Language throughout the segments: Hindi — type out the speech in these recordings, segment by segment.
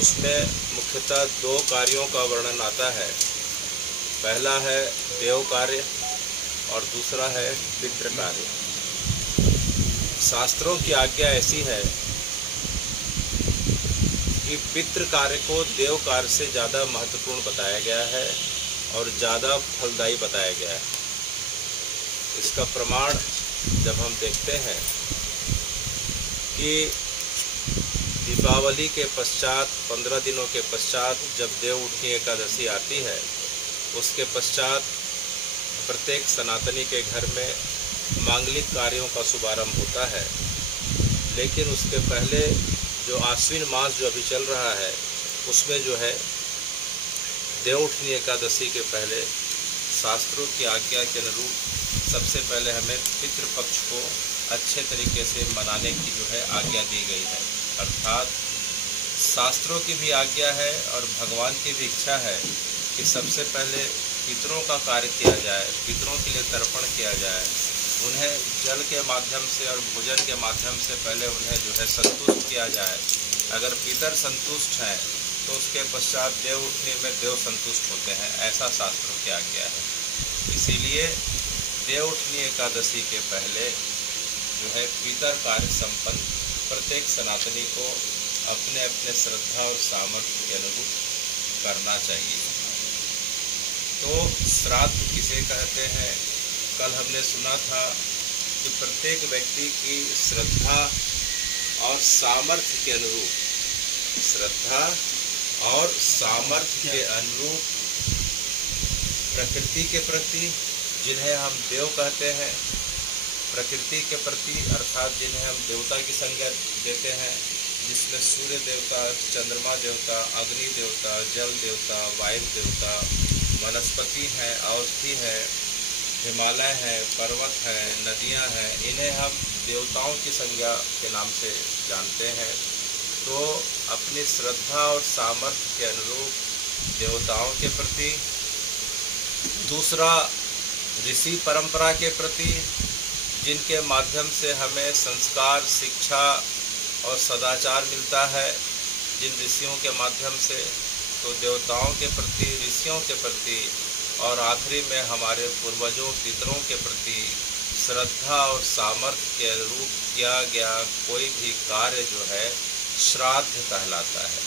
उसमें मुख्यतः दो कार्यों का वर्णन आता है। पहला है देव कार्य और दूसरा है पितृ कार्य। शास्त्रों की आज्ञा ऐसी है कि पितृ कार्य को देव कार्य से ज़्यादा महत्वपूर्ण बताया गया है और ज़्यादा फलदायी बताया गया है। इसका प्रमाण जब हम देखते हैं कि दीपावली के पश्चात 15 दिनों के पश्चात जब देवउठनी एकादशी आती है, उसके पश्चात प्रत्येक सनातनी के घर में मांगलिक कार्यों का शुभारंभ होता है। लेकिन उसके पहले जो आश्विन मास जो अभी चल रहा है, उसमें जो है देवउठनी एकादशी के पहले शास्त्रों की आज्ञा के अनुरूप सबसे पहले हमें पितृपक्ष को अच्छे तरीके से मनाने की जो है आज्ञा दी गई है। अर्थात शास्त्रों की भी आज्ञा है और भगवान की भी इच्छा है कि सबसे पहले पितरों का कार्य किया जाए, पितरों के लिए तर्पण किया जाए, उन्हें जल के माध्यम से और भोजन के माध्यम से पहले उन्हें जो है संतुष्ट किया जाए। अगर पितर संतुष्ट हैं तो उसके पश्चात देव उठने में देव संतुष्ट होते हैं, ऐसा शास्त्रों की आज्ञा है। इसीलिए देव उठनी एकादशी के पहले जो है पितर कार्य संपन्न प्रत्येक सनातनी को अपने अपने श्रद्धा और सामर्थ्य के अनुरूप करना चाहिए। तो श्राद्ध किसे कहते हैं? कल हमने सुना था कि प्रत्येक व्यक्ति की श्रद्धा और सामर्थ्य के अनुरूप, श्रद्धा और सामर्थ्य के अनुरूप प्रकृति के प्रति, जिन्हें हम देव कहते हैं, प्रकृति के प्रति अर्थात जिन्हें हम देवता की संज्ञा देते हैं, जिसमें सूर्य देवता, चंद्रमा देवता, अग्नि देवता, जल देवता, वायु देवता, वनस्पति हैं, औषधि है, हिमालय है, पर्वत है, नदियां हैं, इन्हें हम देवताओं की संज्ञा के नाम से जानते हैं। तो अपनी श्रद्धा और सामर्थ्य के अनुरूप देवताओं के प्रति, दूसरा ऋषि परंपरा के प्रति, जिनके माध्यम से हमें संस्कार, शिक्षा और सदाचार मिलता है, जिन ऋषियों के माध्यम से, तो देवताओं के प्रति, ऋषियों के प्रति, और आखिरी में हमारे पूर्वजों, पितरों के प्रति श्रद्धा और सामर्थ्य के अनुरूप किया गया कोई भी कार्य जो है श्राद्ध कहलाता है।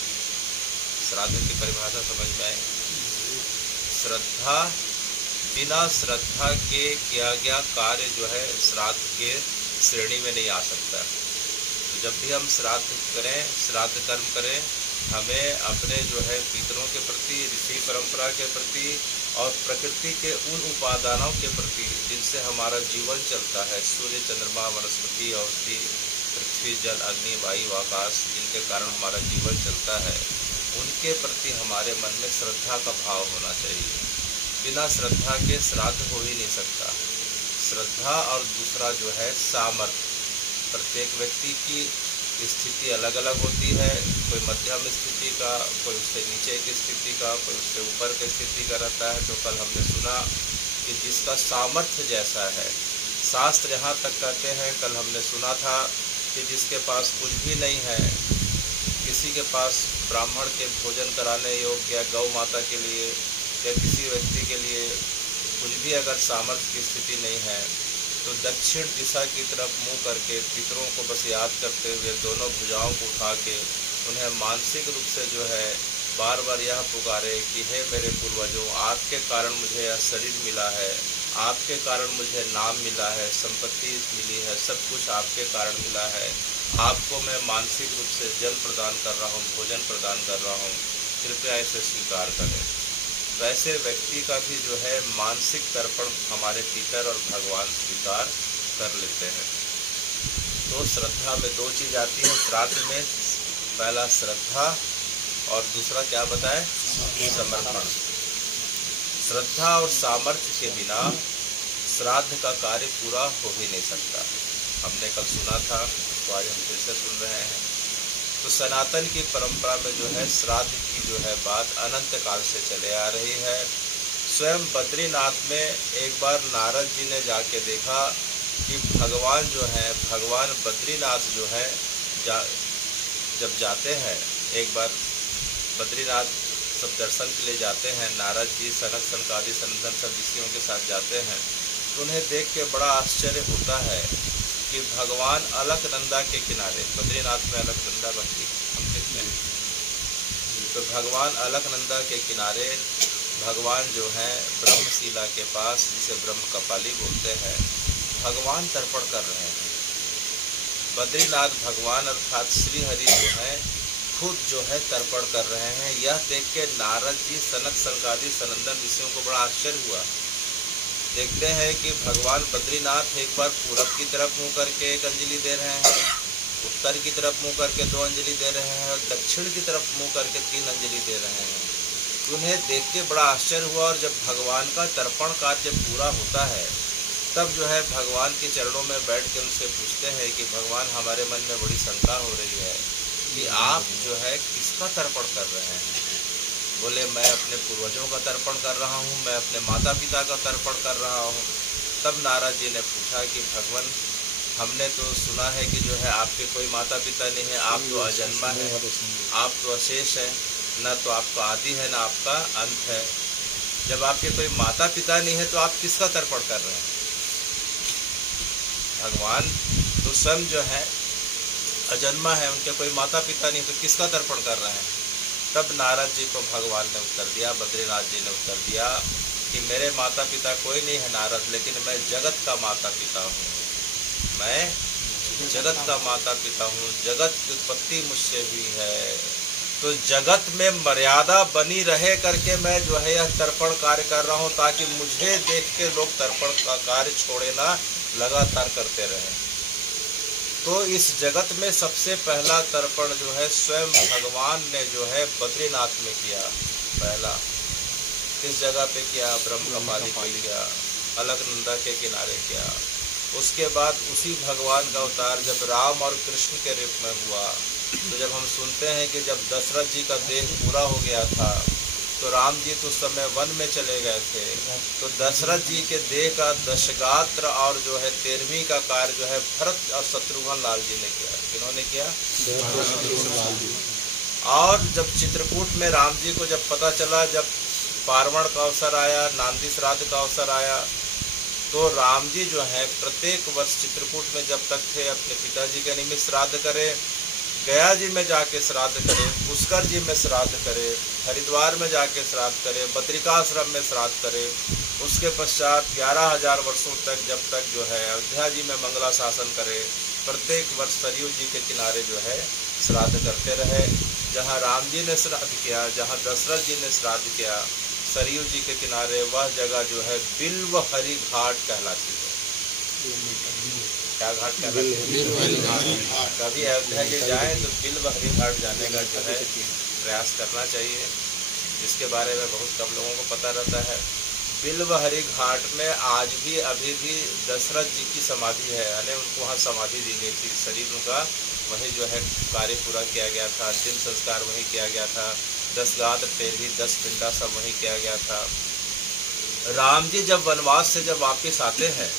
श्राद्ध की परिभाषा समझ में आए? श्रद्धा, बिना श्रद्धा के किया गया कार्य जो है श्राद्ध के श्रेणी में नहीं आ सकता। तो जब भी हम श्राद्ध करें, श्राद्ध कर्म करें, हमें अपने जो है पितरों के प्रति, ऋषि परंपरा के प्रति और प्रकृति के उन उपादानों के प्रति जिनसे हमारा जीवन चलता है, सूर्य, चंद्रमा, वनस्पति, औषधि, पृथ्वी, जल, अग्नि, वायु, आकाश, जिनके कारण हमारा जीवन चलता है, उनके प्रति हमारे मन में श्रद्धा का भाव होना चाहिए। बिना श्रद्धा के श्राद्ध हो ही नहीं सकता। श्रद्धा और दूसरा जो है सामर्थ्य। प्रत्येक व्यक्ति की स्थिति अलग अलग होती है, कोई मध्यम स्थिति का, कोई उससे नीचे की स्थिति का, कोई उससे ऊपर की स्थिति का रहता है। तो कल हमने सुना कि जिसका सामर्थ्य जैसा है, शास्त्र यहाँ तक कहते हैं, कल हमने सुना था कि जिसके पास कुछ भी नहीं है, किसी के पास ब्राह्मण के भोजन कराने योग्य या गौ माता के लिए या किसी व्यक्ति के लिए कुछ भी अगर सामर्थ्य की स्थिति नहीं है, तो दक्षिण दिशा की तरफ मुंह करके पितरों को बस याद करते हुए दोनों भुजाओं को उठा के उन्हें मानसिक रूप से जो है बार बार यह पुकारे कि हे मेरे पूर्वजों, आपके कारण मुझे यह शरीर मिला है, आपके कारण मुझे नाम मिला है, संपत्ति मिली है, सब कुछ आपके कारण मिला है, आपको मैं मानसिक रूप से जल प्रदान कर रहा हूँ, भोजन प्रदान कर रहा हूँ, कृपया इसे स्वीकार करें। वैसे व्यक्ति का भी जो है मानसिक तर्पण हमारे पितर और भगवान स्वीकार कर लेते हैं। तो श्रद्धा में दो चीज़ आती है श्राद्ध में, पहला श्रद्धा और दूसरा क्या बताएं? समर्पण। श्रद्धा और सामर्थ्य के बिना श्राद्ध का कार्य पूरा हो ही नहीं सकता। हमने कल सुना था, तो आज हम फिर से सुन रहे हैं। तो सनातन की परंपरा में जो है श्राद्ध की जो है बात अनंत काल से चले आ रही है। स्वयं बद्रीनाथ में एक बार नारद जी ने जाके देखा कि भगवान जो है, भगवान बद्रीनाथ जो है जब जाते हैं, एक बार बद्रीनाथ सब दर्शन के लिए जाते हैं, नारद जी, सनक, सनकादि, सनंदन सब ऋषियों के साथ जाते हैं, तो उन्हें देख के बड़ा आश्चर्य होता है कि भगवान अलकनंदा के किनारे, बद्रीनाथ में अलकनंदा बस्ती हम देखते हैं, तो भगवान अलकनंदा के किनारे भगवान जो हैं ब्रह्मशिला के पास, जिसे ब्रह्म कपाली बोलते हैं, भगवान तर्पण कर रहे हैं। बद्रीनाथ भगवान अर्थात श्री हरि जो हैं खुद जो है तर्पण कर रहे हैं। यह देख के नारद जी, सनक, सनकादि, सनंदन ऋषियों को बड़ा आश्चर्य हुआ। देखते हैं कि भगवान बद्रीनाथ एक बार पूरब की तरफ मुंह करके एक अंजलि दे रहे हैं, उत्तर की तरफ मुंह करके 2 अंजलि दे रहे हैं, और दक्षिण की तरफ मुंह करके 3 अंजलि दे रहे हैं। उन्हें देख के बड़ा आश्चर्य हुआ। और जब भगवान का तर्पण कार्य पूरा होता है, तब जो है भगवान के चरणों में बैठ के उनसे पूछते हैं कि भगवान, हमारे मन में बड़ी शंका हो रही है कि आप जो है किसका तर्पण कर रहे हैं। बोले, मैं अपने पूर्वजों का तर्पण कर रहा हूँ, मैं अपने माता पिता का तर्पण कर रहा हूँ। तब नारद जी ने पूछा कि भगवान, हमने तो सुना है कि जो है आपके कोई माता पिता नहीं है, आप तो अजन्मा है, आप तो अशेष है, न तो आपका आदि है न आपका अंत है। जब आपके कोई माता पिता नहीं है तो आप किसका तर्पण कर रहे हैं। भगवान तो स्वयं जो है अजन्मा है, उनके कोई माता पिता नहीं, तो किसका तर्पण कर रहे हैं। तब नारद जी को भगवान ने उत्तर दिया, बद्रीनाथ जी ने उत्तर दिया कि मेरे माता पिता कोई नहीं है नारद, लेकिन मैं जगत का माता पिता हूँ, मैं जगत का माता पिता हूँ, जगत की उत्पत्ति मुझसे हुई है, तो जगत में मर्यादा बनी रहे करके मैं जो है यह तर्पण कार्य कर रहा हूँ, ताकि मुझे देख के लोग तर्पण का कार्य छोड़े ना, लगातार करते रहें। तो इस जगत में सबसे पहला तर्पण जो है स्वयं भगवान ने जो है बद्रीनाथ में किया। पहला किस जगह पे किया, ब्रह्म कपाली पे किया, अलकनंदा के किनारे किया। उसके बाद उसी भगवान का अवतार जब राम और कृष्ण के रूप में हुआ, तो जब हम सुनते हैं कि जब दशरथ जी का देह पूरा हो गया था, तो राम जी तो उस समय वन में चले गए थे, तो दशरथ जी के देह का दशगात्र और जो है 13वीं का कार्य जो है भरत और शत्रुघ्न लाल जी ने किया। किन्होंने किया? और जब चित्रकूट में राम जी को जब पता चला, जब पार्वण का अवसर आया, नांदी श्राद्ध का अवसर आया, तो राम जी जो है प्रत्येक वर्ष चित्रकूट में जब तक थे अपने पिताजी के निमित्त श्राद्ध करे, गया जी में जाके श्राद्ध करे, पुष्कर जी में श्राद्ध करे, हरिद्वार में जाके श्राद्ध करे, बद्रिकाश्रम में श्राद्ध करे। उसके पश्चात 11,000 वर्षों तक जब तक जो है अयोध्या जी में मंगला शासन करे, प्रत्येक वर्ष सरयू जी के किनारे जो है श्राद्ध करते रहे। जहाँ राम जी ने श्राद्ध किया, जहाँ दशरथ जी ने श्राद्ध किया, सरयू जी के किनारे, वह जगह जो है बिल्व हरि घाट कहलाती है। क्या घाट कहलाती है? कभी अयोध्या जी जाए तो बिल्व हरि घाट जाने का जो है प्रयास करना चाहिए। इसके बारे में बहुत कम लोगों को पता रहता है। बिल्व हरि घाट में आज भी अभी भी दशरथ जी की समाधि है, यानी उनको वहाँ समाधि दी गई थी। शरीर उनका वहीं जो है कार्य पूरा किया गया था, अंतिम संस्कार वहीं किया गया था, 10 गात्र 13 10 पिंडा सब वहीं किया गया था। राम जी जब वनवास से जब वापस आते हैं,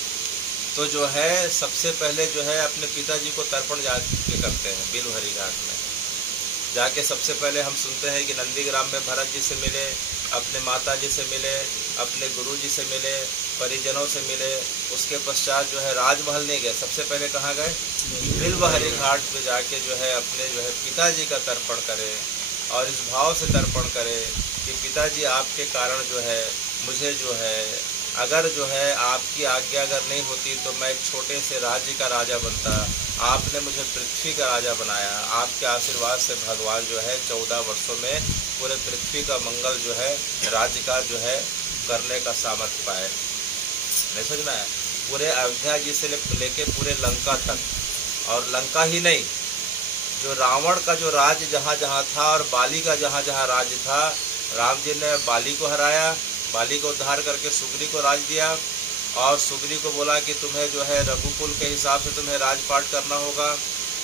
तो जो है सबसे पहले जो है अपने पिताजी को तर्पण जाके करते हैं बिल्व हरि घाट में जाके। सबसे पहले हम सुनते हैं कि नंदीग्राम में भरत जी से मिले, अपने माता जी से मिले, अपने गुरु जी से मिले, परिजनों से मिले। उसके पश्चात जो है राजमहल नहीं गए, सबसे पहले कहाँ गए? बिल्व हरि घाट पे जाके जो है अपने जो है पिताजी का तर्पण करे, और इस भाव से तर्पण करे कि पिताजी आपके कारण जो है मुझे जो है, अगर जो है आपकी आज्ञा अगर नहीं होती तो मैं एक छोटे से राज्य का राजा बनता, आपने मुझे पृथ्वी का राजा बनाया। आपके आशीर्वाद से भगवान जो है 14 वर्षों में पूरे पृथ्वी का मंगल जो है राज्य का जो है करने का सामर्थ्य पाए। नहीं समझना है? पूरे अयोध्या जी से लेके पूरे लंका तक, और लंका ही नहीं, जो रावण का जो राज्य जहाँ जहाँ था और बाली का जहाँ जहाँ राज्य था, राम जी ने बाली को हराया, बाली को उद्धार करके सुग्री को राज दिया, और सुग्री को बोला कि तुम्हें जो है रघुकुल के हिसाब से तुम्हें राजपाट करना होगा।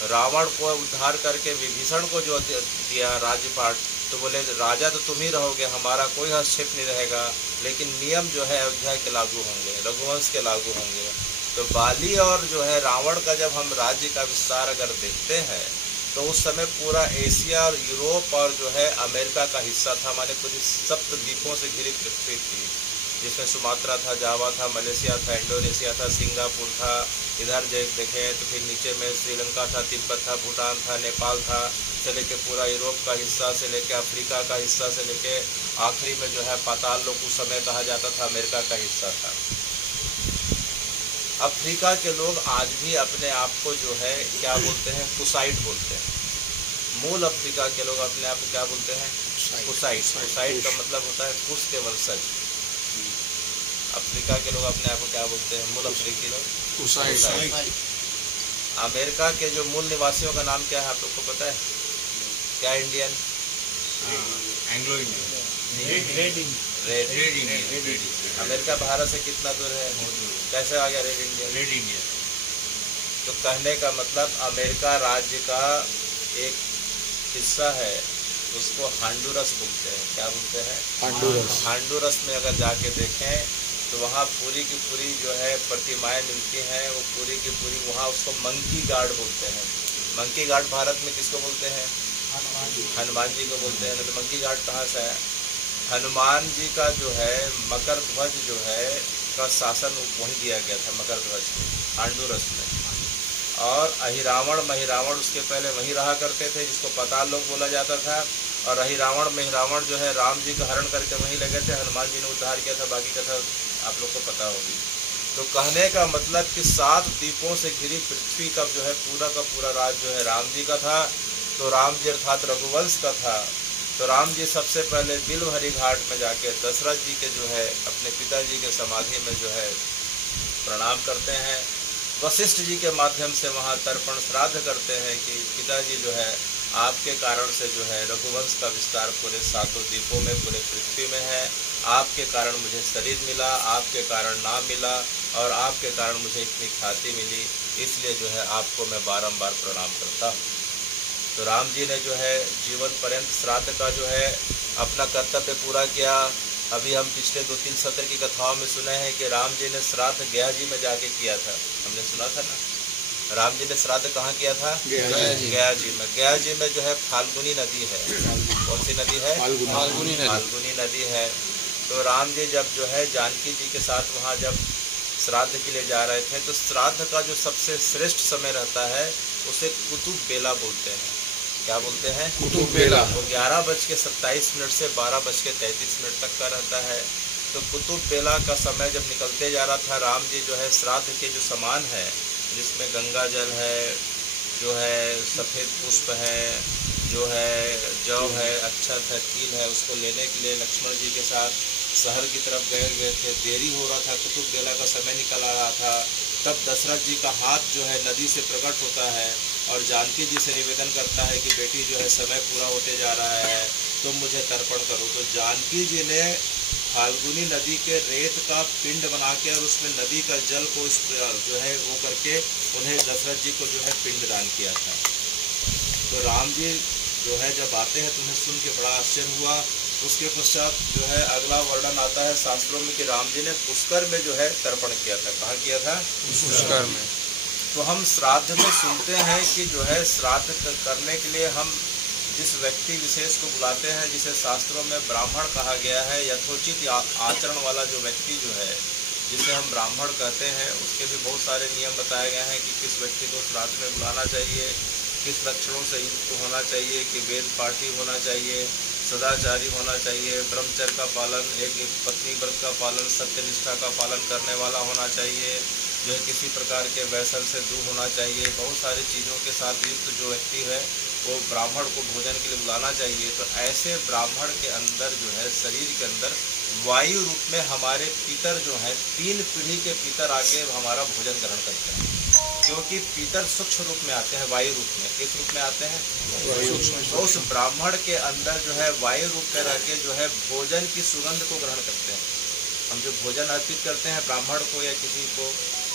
रावण को उद्धार करके विभीषण को जो दिया राज्यपाट, तो बोले राजा तो तुम ही रहोगे, हमारा कोई हस्तक्षेप नहीं रहेगा, लेकिन नियम जो है अयोध्या के लागू होंगे, रघुवंश के लागू होंगे। तो बाली और जो है रावण का जब हम राज्य का विस्तार अगर देखते हैं, तो तो उस समय पूरा एशिया और यूरोप और जो है अमेरिका का हिस्सा था, माने पूरी सप्त द्वीपों से घिरी पृथ्वी थी, जिसमें सुमात्रा था, जावा था, मलेशिया था, इंडोनेशिया था, सिंगापुर था, इधर देखें तो फिर नीचे में श्रीलंका था, तिब्बत था, भूटान था, नेपाल था, से लेके पूरा यूरोप का हिस्सा से लेके अफ्रीका का हिस्सा से लेके आखिरी में जो है पाताल लोक उस समय कहा जाता था अमेरिका का हिस्सा था। अफ्रीका के लोग आज भी अपने आप को जो है क्या बोलते हैं, कुसाइट बोलते हैं। मूल अफ्रीका के लोग अपने आप को क्या बोलते हैं, कुसाइट। कुसाइट का मतलब होता है कुश के वंशज। अफ्रीका के लोग अपने आप को क्या बोलते हैं, मूल अफ्रीकी लोग कुसाइट। अमेरिका के जो मूल निवासियों का नाम क्या है आप लोग को पता है क्या? Indian, Anglo Indian, red Indian. America Bharat से कितना दूर है? कैसे आ गया रेड इंडियन? Red Indian. तो कहने का मतलब अमेरिका राज्य का एक हिस्सा है, उसको हांडुरस बोलते हैं। क्या बोलते हैं? हांडुरस। हांडुरस में अगर जाके देखें तो वहाँ पूरी की पूरी जो है प्रतिमाएं मिलती हैं, वो पूरी की पूरी, वहाँ उसको मंकी गार्ड बोलते हैं। मंकी गार्ड भारत में किसको बोलते हैं? हनुमान जी को बोलते हैं। तो मंकी गार्ड कहाँ से है? हनुमान जी का जो है मकर ध्वज जो है का शासन वहीं दिया गया था, मकर ध्वज हांडुरस में। और अहिरावण महिरावण उसके पहले वहीं रहा करते थे, जिसको पाताल लोक बोला जाता था। और अहिरावण महिरावण जो है राम जी का हरण करके वहीं लगे थे, हनुमान जी ने उद्धार किया था। बाकी कथा आप लोग को पता होगी। तो कहने का मतलब कि 7 द्वीपों से घिरी पृथ्वी का जो है पूरा का पूरा राज जो है राम जी का था। तो राम जी अर्थात रघुवंश का था। तो राम जी सबसे पहले बिलहरी घाट में जाके दशरथ जी के जो है अपने पिताजी के समाधि में जो है प्रणाम करते हैं। वशिष्ठ जी के माध्यम से वहाँ तर्पण श्राद्ध करते हैं कि पिताजी जो है आपके कारण से जो है रघुवंश का विस्तार पूरे 7 द्वीपों में, पूरे पृथ्वी में है। आपके कारण मुझे शरीर मिला, आपके कारण नाम मिला, और आपके कारण मुझे इतनी ख्याति मिली, इसलिए जो है आपको मैं बारंबार प्रणाम करता हूँ। तो राम जी ने जो है जीवन पर्यंत श्राद्ध का जो है अपना कर्तव्य पूरा किया। अभी हम पिछले 2-3 सत्र की कथाओं में सुने हैं कि राम जी ने श्राद्ध गया जी में जाके किया था। हमने सुना था ना, राम जी ने श्राद्ध कहाँ किया था? गया जी में। गया जी में जो है फाल्गुनी नदी है। कौन सी नदी है? फाल्गुनी नदी है। तो राम जी जब जो है जानकी जी के साथ वहाँ जब श्राद्ध के लिए जा रहे थे, तो श्राद्ध का जो सबसे श्रेष्ठ समय रहता है उसे कुतुब बेला बोलते हैं। क्या बोलते हैं? कुतुब बेला। वो 11:27 से 12:33 तक का रहता है। तो कुतुब बेला का समय जब निकलते जा रहा था, राम जी जो है श्राद्ध के जो सामान है, जिसमें गंगा जल है, जो है सफ़ेद पुष्प है, जो है जौ है, अक्षत है, तिल है, उसको लेने के लिए लक्ष्मण जी के साथ शहर की तरफ गए हुए थे। देरी हो रहा था, कुतुब बेला का समय निकल आ रहा था। तब दशरथ जी का हाथ जो है नदी से प्रकट होता है और जानकी जी से निवेदन करता है कि बेटी जो है समय पूरा होते जा रहा है, तुम मुझे तर्पण करो। तो जानकी जी ने फाल्गुनी नदी के रेत का पिंड बना के और उसमें नदी का जल को जो है वो करके उन्हें दशरथ जी को जो है पिंड दान किया था। तो राम जी जो है जब आते हैं तो उन्हें सुन के बड़ा आश्चर्य हुआ। उसके पश्चात जो है अगला वर्णन आता है शास्त्रों में कि राम जी ने पुष्कर में जो है तर्पण किया था। कहाँ किया था? पुष्कर में। तो हम श्राद्ध में सुनते हैं कि जो है श्राद्ध करने के लिए हम जिस व्यक्ति विशेष को बुलाते हैं, जिसे शास्त्रों में ब्राह्मण कहा गया है, यथोचित आचरण वाला जो व्यक्ति जो है, जिसे हम ब्राह्मण कहते हैं, उसके भी बहुत सारे नियम बताए गए हैं कि किस व्यक्ति को श्राद्ध में बुलाना चाहिए, किस लक्षणों से युक्त होना चाहिए, कि वेद पाठी होना चाहिए, सदाचारी होना चाहिए, ब्रह्मचर्य का पालन, एक पत्नी व्रत का पालन, सत्यनिष्ठा का पालन करने वाला होना चाहिए, जो है किसी प्रकार के व्यसन से दूर होना चाहिए। बहुत सारी चीज़ों के साथ युक्त जो व्यक्ति है वो ब्राह्मण को भोजन के लिए बुलाना चाहिए। तो ऐसे ब्राह्मण के अंदर जो है शरीर के अंदर वायु रूप में हमारे पितर जो हैं, 3 पीढ़ी के पितर आके हमारा भोजन ग्रहण करते हैं। क्योंकि पितर सूक्ष्म रूप में आते हैं, वायु रूप में। किस रूप में आते हैं? तो उस ब्राह्मण के अंदर जो है वायु रूप में रह के जो है भोजन की सुगंध को ग्रहण करते हैं। हम जो भोजन अर्पित करते हैं ब्राह्मण को या किसी को,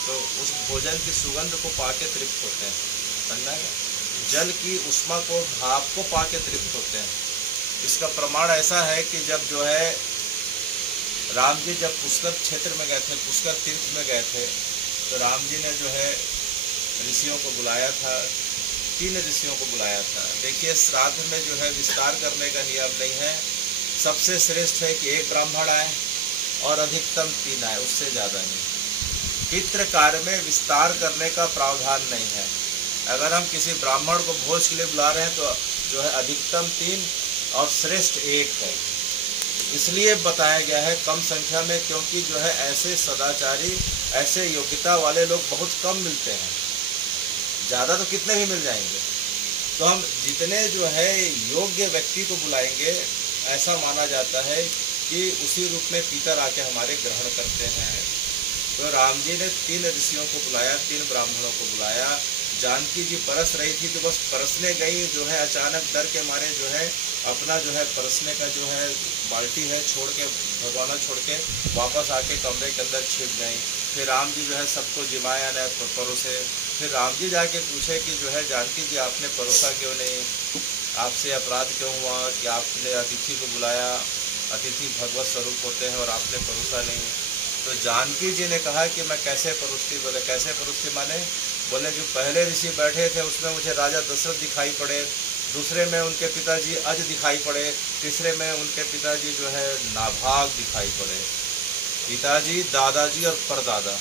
तो उस भोजन की सुगंध को पाके तृप्त होते हैं। समझना है? जल की उष्मा को, भाप को पाके तृप्त होते हैं। इसका प्रमाण ऐसा है कि जब जो है राम जी जब पुष्कर क्षेत्र में गए थे, पुष्कर तीर्थ में गए थे, तो राम जी ने जो है ऋषियों को बुलाया था 3 ऋषियों को बुलाया था। देखिए, श्राद्ध में जो है विस्तार करने का नियम नहीं है। सबसे श्रेष्ठ है कि 1 ब्राह्मण आए और अधिकतम 3 आए, उससे ज़्यादा नहीं। पितृ कार्य में विस्तार करने का प्रावधान नहीं है। अगर हम किसी ब्राह्मण को भोज के लिए बुला रहे हैं तो जो है अधिकतम 3 और श्रेष्ठ 1 है। इसलिए बताया गया है कम संख्या में, क्योंकि जो है ऐसे सदाचारी, ऐसे योग्यता वाले लोग बहुत कम मिलते हैं। ज़्यादा तो कितने भी मिल जाएंगे। तो हम जितने जो है योग्य व्यक्ति को बुलाएंगे, ऐसा माना जाता है कि उसी रूप में पितर आके हमारे ग्रहण करते हैं। तो राम जी ने 3 ऋषियों को बुलाया, 3 ब्राह्मणों को बुलाया। जानकी जी परस रही थी तो बस परसने गई, जो है अचानक डर के मारे जो है अपना जो है परसने का जो है बाल्टी है छोड़ के, भगवाना छोड़ के वापस आके कमरे के अंदर छिप गई। फिर राम जी जो है सबको जिमाया न परोसे। फिर राम जी जाके पूछे कि जो है जानकी जी आपने परोसा क्यों नहीं, आपसे अपराध क्यों हुआ कि आपने अतिथि को बुलाया, अतिथि भगवत स्वरूप होते हैं और आपने परोसा नहीं। तो जानकी जी ने कहा कि मैं कैसे परोसती। बोले कैसे परोसती माने? बोले जो पहले ऋषि बैठे थे उसमें मुझे राजा दशरथ दिखाई पड़े, दूसरे में उनके पिताजी अज दिखाई पड़े, तीसरे में उनके पिताजी जो है नाभाग दिखाई पड़े। पिताजी, दादाजी और परदादा।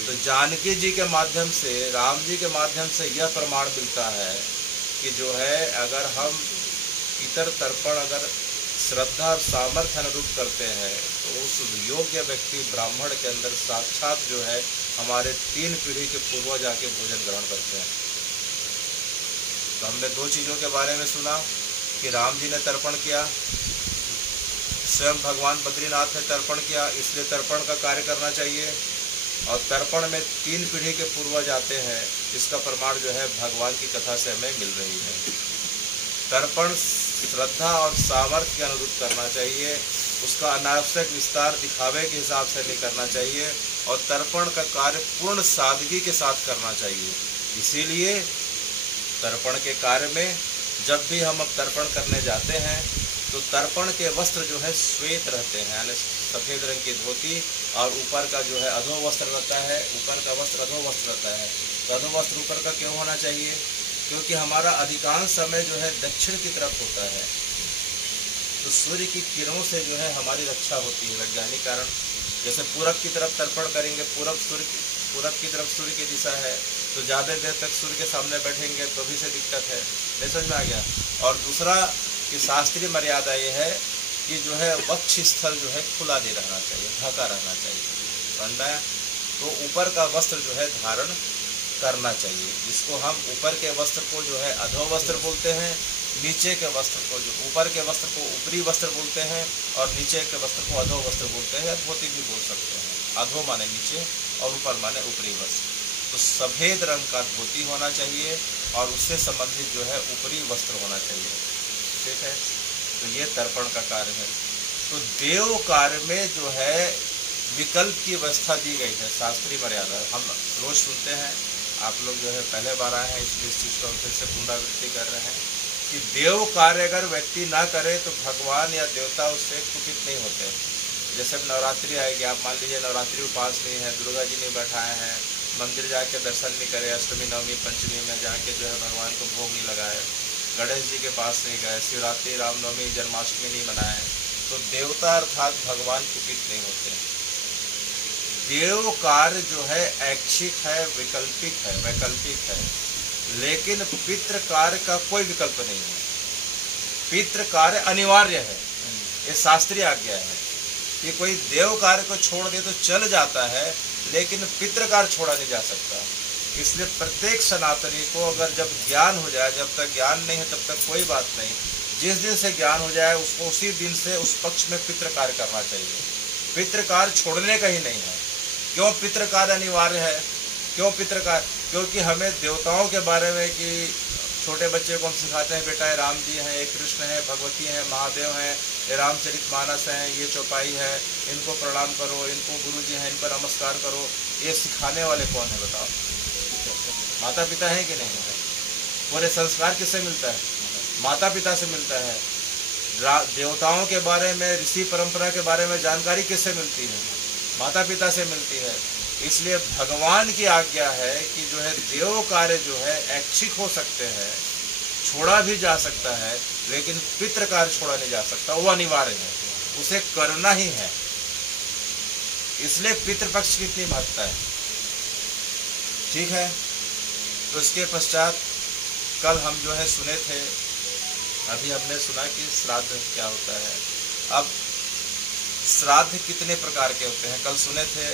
तो जानकी जी के माध्यम से, राम जी के माध्यम से यह प्रमाण मिलता है कि जो है अगर हम पितर तर्पण अगर श्रद्धा और सामर्थ्य अनुरूप करते हैं तो उस योग्य व्यक्ति ब्राह्मण के अंदर साक्षात जो है हमारे 3 पीढ़ी के पूर्वज आके भोजन ग्रहण करते हैं। तो हमने 2 चीज़ों के बारे में सुना कि राम जी ने तर्पण किया, स्वयं भगवान बद्रीनाथ ने तर्पण किया, इसलिए तर्पण का कार्य करना चाहिए। और तर्पण में 3 पीढ़ी के पूर्वज आते हैं, इसका प्रमाण जो है भगवान की कथा से हमें मिल रही है। तर्पण श्रद्धा और सामर्थ्य के अनुरूप करना चाहिए, उसका अनावश्यक विस्तार दिखावे के हिसाब से नहीं करना चाहिए, और तर्पण का कार्य पूर्ण सादगी के साथ करना चाहिए। इसीलिए तर्पण के कार्य में जब भी हम अब तर्पण करने जाते हैं तो तर्पण के वस्त्र जो है श्वेत रहते हैं, यानी सफ़ेद रंग की धोती, और ऊपर का जो है अधो वस्त्र रहता है, ऊपर का वस्त्र अधो वस्त्र रहता है। तो अधो वस्त्र ऊपर का क्यों होना चाहिए? क्योंकि हमारा अधिकांश समय जो है दक्षिण की तरफ होता है, तो सूर्य की किरणों से जो है हमारी रक्षा होती है वैज्ञानिक कारण। जैसे पूरब की तरफ तर्पण करेंगे, पूरब की तरफ सूर्य की दिशा है, तो ज़्यादा देर तक सूर्य के सामने बैठेंगे तो भी से दिक्कत है। नहीं समझ में आ गया? और दूसरा कि शास्त्रीय मर्यादा ये है कि जो है वक्ष स्थल जो है खुला नहीं रहना चाहिए, ढका रहना चाहिए। समझ में? तो ऊपर का वस्त्र जो है धारण करना चाहिए, जिसको हम ऊपर के वस्त्र को जो है अधो वस्त्र बोलते हैं, नीचे के वस्त्र को, जो ऊपर के वस्त्र को ऊपरी वस्त्र बोलते हैं और नीचे के वस्त्र को अधो वस्त्र बोलते हैं, धोती भी बोल सकते हैं। अधो माने नीचे और ऊपर माने ऊपरी वस्त्र। तो सफ़ेद रंग का धोती होना चाहिए और उससे संबंधित जो है ऊपरी वस्त्र होना चाहिए। ठीक है? तो ये तर्पण का कार्य है। तो देव कार्य में जो है विकल्प की व्यवस्था दी गई है, शास्त्रीय मर्यादा। हम रोज सुनते हैं, आप लोग जो है पहले बार आए हैं इसलिए इस चीज़ को फिर से पुनरावृत्ति कर रहे हैं कि देव कार्य अगर व्यक्ति ना करे तो भगवान या देवता उससे कुपित नहीं होते। जैसे अब नवरात्रि आएगी, आप मान लीजिए नवरात्रि उपास नहीं है, दुर्गा जी नहीं बैठाए हैं, मंदिर जाके दर्शन नहीं करे, अष्टमी नवमी पंचमी में जाके जो है भगवान को भोग नहीं लगाए, गणेश जी के पास नहीं गए, शिवरात्रि रामनवमी जन्माष्टमी नहीं मनाए, तो देवता अर्थात भगवान कुपित नहीं होते। देव कार्य जो है ऐच्छिक है, वैकल्पिक है, लेकिन पितृ कार्य का कोई विकल्प नहीं है। पितृ कार्य अनिवार्य है, ये शास्त्रीय आज्ञा है कि कोई देव कार्य को छोड़ दे तो चल जाता है, लेकिन पितृ कार्य छोड़ा नहीं जा सकता। इसलिए प्रत्येक सनातनी को अगर जब ज्ञान हो जाए, जब तक ज्ञान नहीं है तब तक कोई बात नहीं, जिस दिन से ज्ञान हो जाए उसको उसी दिन से उस पक्ष में पितृ कार्य करना चाहिए। पितृ कार्य छोड़ने का ही नहीं है। क्यों पितृ कार्य अनिवार्य है? क्यों पितृ कार्य? क्योंकि हमें देवताओं के बारे में कि छोटे बच्चे को हम सिखाते हैं, बेटा ये राम जी हैं, ये कृष्ण है, भगवती हैं, महादेव हैं, ये रामचरितमानस हैं, ये चौपाई है, इनको प्रणाम करो, इनको गुरु जी हैं, इन पर नमस्कार करो। ये सिखाने वाले कौन है बताओ? माता पिता हैं कि नहीं है? पूरे संस्कार किससे मिलता है? माता पिता से मिलता है। देवताओं के बारे में, ऋषि परंपरा के बारे में जानकारी किससे मिलती है? माता पिता से मिलती है। इसलिए भगवान की आज्ञा है कि जो है देव कार्य जो है ऐच्छिक हो सकते हैं, छोड़ा भी जा सकता है, लेकिन पितृ कार्य छोड़ा नहीं जा सकता, वो अनिवार्य है, उसे करना ही है। इसलिए पितृपक्ष की इतनी महत्ता है। ठीक है, तो इसके पश्चात कल हम जो है सुने थे, अभी हमने सुना कि श्राद्ध क्या होता है। अब श्राद्ध कितने प्रकार के होते हैं कल सुने थे,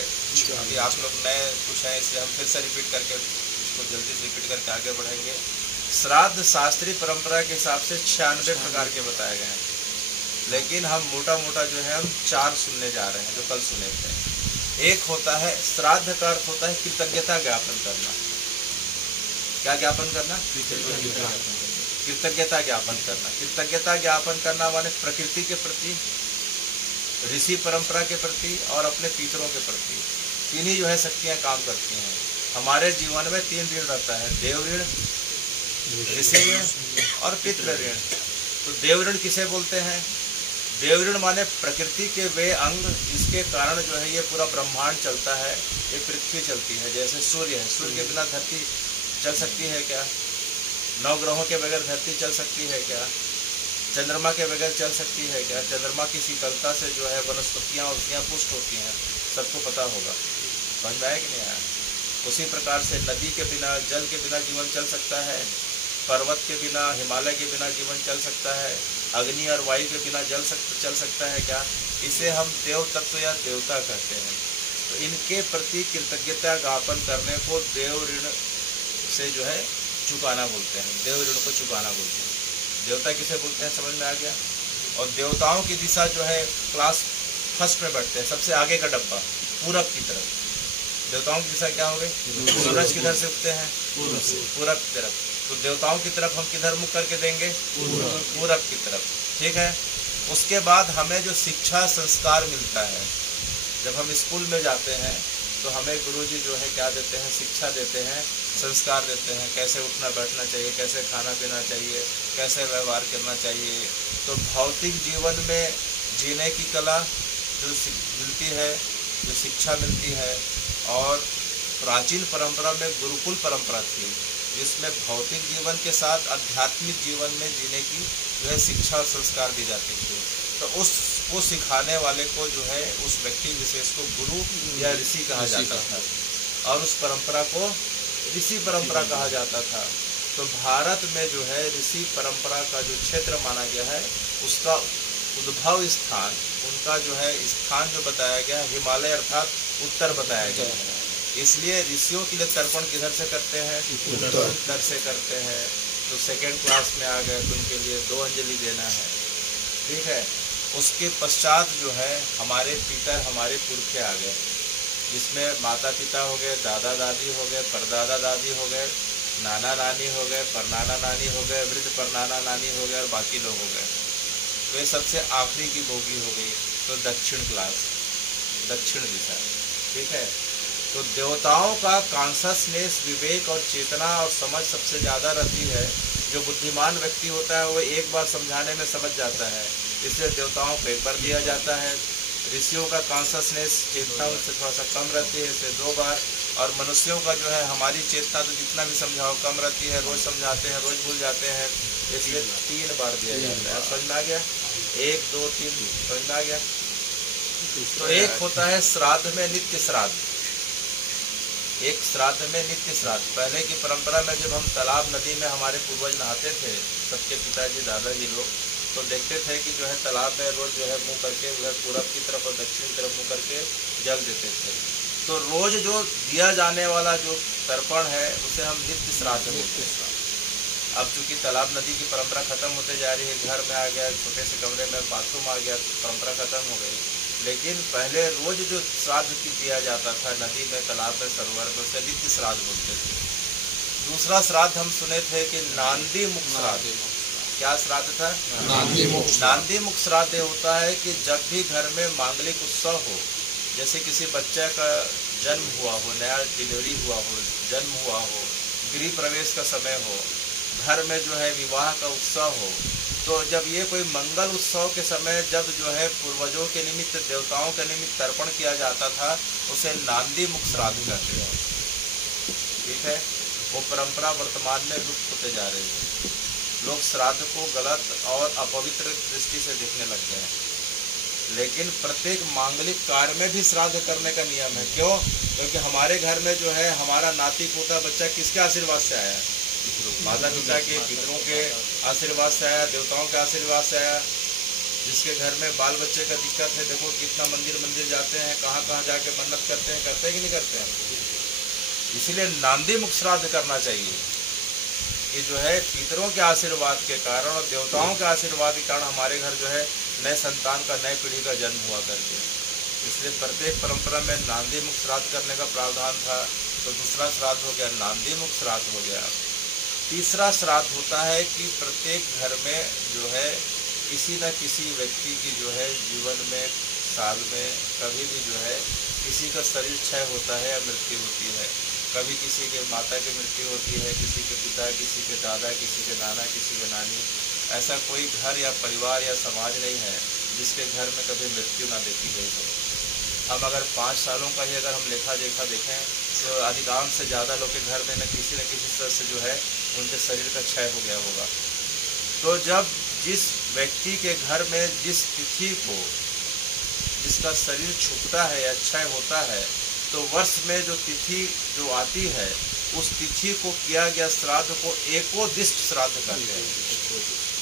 अभी आप लोग नए कुछ हैं इसलिए हम फिर से रिपीट करके इसको जल्दी से रिपीट करके आगे बढ़ेंगे। श्राद्ध शास्त्रीय परंपरा के हिसाब से 96 प्रकार के बताए गए हैं, लेकिन हम मोटा मोटा जो है हम 4 सुनने जा रहे हैं जो कल सुने थे। एक होता है श्राद्ध का अर्थ होता है कृतज्ञता ज्ञापन करना। क्या ज्ञापन करना? कृतज्ञता ज्ञापन करना। कृतज्ञता ज्ञापन करना माने प्रकृति के प्रति, ऋषि परंपरा के प्रति और अपने पितरों के प्रति। तीन ही जो है शक्तियां काम करती हैं हमारे जीवन में। 3 ऋण रहता है, देव ऋण, ऋषि ऋण और पितृ ऋण। तो देव ऋण किसे बोलते हैं? देव ऋण माने प्रकृति के वे अंग जिसके कारण जो है ये पूरा ब्रह्मांड चलता है, ये पृथ्वी चलती है। जैसे सूर्य है, सूर्य के बिना धरती चल सकती है क्या? 9 ग्रहों के बगैर धरती चल सकती है क्या? चंद्रमा के बगैर चल सकती है क्या? चंद्रमा की शीतलता से जो है वनस्पतियाँ औषधियाँ पुष्ट होती हैं, सबको पता होगा। समझ में आया कि नहीं आया? उसी प्रकार से नदी के बिना, जल के बिना जीवन चल सकता है, पर्वत के बिना, हिमालय के बिना जीवन चल सकता है, अग्नि और वायु के बिना चल सकता है क्या? इसे हम देव तत्व या देवता कहते हैं। तो इनके प्रति कृतज्ञता ज्ञापन करने को देव ऋण से जो है चुकाना बोलते हैं, देव ऋण को चुकाना बोलते हैं। देवता किसे बोलते हैं समझ में आ गया? और देवताओं की दिशा जो है क्लास फर्स्ट में बैठते हैं, सबसे आगे का डब्बा पूरब की तरफ। देवताओं की दिशा क्या हो गई? सूरज किधर से उगते हैं? पूरब की तरफ। तो देवताओं की तरफ हम किधर मुख करके देंगे? पूरब की तरफ। ठीक है। उसके बाद हमें जो शिक्षा संस्कार मिलता है, जब हम स्कूल में जाते हैं तो हमें गुरुजी जो है क्या देते हैं? शिक्षा देते हैं, संस्कार देते हैं, कैसे उठना बैठना चाहिए, कैसे खाना पीना चाहिए, कैसे व्यवहार करना चाहिए। तो भौतिक जीवन में जीने की कला जो मिलती है, जो शिक्षा मिलती है, और प्राचीन परंपरा में गुरुकुल परंपरा थी जिसमें भौतिक जीवन के साथ आध्यात्मिक जीवन में जीने की जो है शिक्षा और संस्कार दी जाती थी। तो उसको सिखाने वाले को जो है उस व्यक्ति विशेष को गुरु या ऋषि कहा जाता था, और उस परंपरा को ऋषि परंपरा कहा जाता था। तो भारत में जो है ऋषि परंपरा का जो क्षेत्र माना गया है, उसका उद्भव स्थान, उनका जो है स्थान जो बताया गया है हिमालय अर्थात उत्तर बताया गया है। इसलिए ऋषियों के लिए तर्पण किधर से करते हैं? उत्तर से करते हैं। तो 2nd क्लास में आ गए तो उनके लिए 2 अंजलि देना है। ठीक है। उसके पश्चात जो है हमारे पितर, हमारे पुरखे आ गए, जिसमें माता पिता हो गए, दादा दादी हो गए, परदादा दादी हो गए, नाना नानी हो गए, परनाना नानी हो गए, वृद्ध परनाना नानी हो गए, और बाकी लोग हो गए। तो ये सबसे आखिरी की बोगी हो गई। तो दक्षिण क्लास, दक्षिण दिशा। ठीक है। तो देवताओं का कॉन्शसनेस, विवेक और चेतना और समझ सबसे ज़्यादा रहती है। जो बुद्धिमान व्यक्ति होता है वो एक बार समझाने में समझ जाता है, इसलिए देवताओं को एक बार दिया जाता है। ऋषियों का कॉन्शसनेस, चेतना उनसे थोड़ा सा कम रहती है, इसलिए 2 बार। और मनुष्यों का जो है हमारी चेतना तो जितना भी समझाओ कम रहती है, रोज़ समझाते हैं, रोज़ भूल जाते हैं, इसलिए 3 बार दिया जाता है। समझ में आ गया? 1 2 3 समझ में आ गया? तो एक होता है श्राद्ध में नित्य श्राद्ध, एक श्राद्ध में नित्य श्राद्ध। पहले की परंपरा में जब हम तालाब नदी में हमारे पूर्वज नहाते थे, सबके पिताजी दादाजी लोग, तो देखते थे कि जो है तालाब में रोज जो है मुंह करके उधर पूरब की तरफ और दक्षिण की तरफ मुंह करके जल देते थे। तो रोज जो दिया जाने वाला जो तर्पण है उसे हम नित्य श्राद्ध बोलते हैं। अब चूंकि तालाब नदी की परंपरा खत्म होते जा रही है, घर में आ गया, छोटे से कमरे में बाथरूम आ गया, तो परंपरा खत्म हो गई। लेकिन पहले रोज जो श्राद्ध दिया जाता था नदी में, तालाब में, सरोवर में, उसे नित्य श्राद्ध बोलते थे। दूसरा श्राद्ध हम सुने थे कि नांदी मुख श्राद्ध। क्या श्राद्ध था? नांदी मुख श्राद्ध होता है कि जब भी घर में मांगलिक उत्सव हो, जैसे किसी बच्चे का जन्म हुआ हो, नया डिलीवरी हुआ हो, जन्म हुआ हो, गृह प्रवेश का समय हो, घर में जो है विवाह का उत्सव हो, तो जब ये कोई मंगल उत्सव के समय जब जो है पूर्वजों के निमित्त, देवताओं के निमित्त तर्पण किया जाता था, उसे नांदी मुख श्राद्ध कहते हैं। ठीक है, वो परंपरा वर्तमान में लुप्त होते जा रही है। लोग श्राद्ध को गलत और अपवित्र दृष्टि से देखने लग गए हैं। लेकिन प्रत्येक मांगलिक कार्य में भी श्राद्ध करने का नियम है। क्यों? क्योंकि हमारे घर में जो है हमारा नाती पोता बच्चा किसके आशीर्वाद से आया? माता पिता के, पितरों के आशीर्वाद से आया, देवताओं के आशीर्वाद से आया। जिसके घर में बाल बच्चे का दिक्कत है, देखो कितना मंदिर जाते हैं, कहाँ कहाँ जाके मन्नत करते हैं कि नहीं करते हैं। इसीलिए नांदी मुख श्राद्ध करना चाहिए कि जो है पितरों के आशीर्वाद के कारण और देवताओं के आशीर्वाद के कारण हमारे घर जो है नए संतान का, नए पीढ़ी का जन्म हुआ करके। इसलिए प्रत्येक परंपरा में नांदी मुख श्राद्ध करने का प्रावधान था। तो दूसरा श्राद्ध हो गया, नांदी मुख श्राद्ध हो गया। तीसरा श्राद्ध होता है कि प्रत्येक घर में जो है किसी न किसी व्यक्ति की जो है जीवन में, साल में कभी भी जो है किसी का शरीर क्षय होता है या मृत्यु होती है। कभी किसी के माता की मृत्यु होती है, किसी के पिता, किसी के दादा, किसी के नाना, किसी के नानी। ऐसा कोई घर या परिवार या समाज नहीं है जिसके घर में कभी मृत्यु ना देखी गई हो। हम अगर 5 सालों का ही अगर हम लेखा जोखा देखें तो अधिकांश से ज़्यादा लोग के घर में न किसी तरह से जो है उनके शरीर का क्षय हो गया होगा। तो जब जिस व्यक्ति के घर में जिस तिथि को जिसका शरीर छूटता है या क्षय होता है, तो वर्ष में जो तिथि जो आती है उस तिथि को किया गया श्राद्ध को एकोदिष्ट श्राद्ध कहते हैं।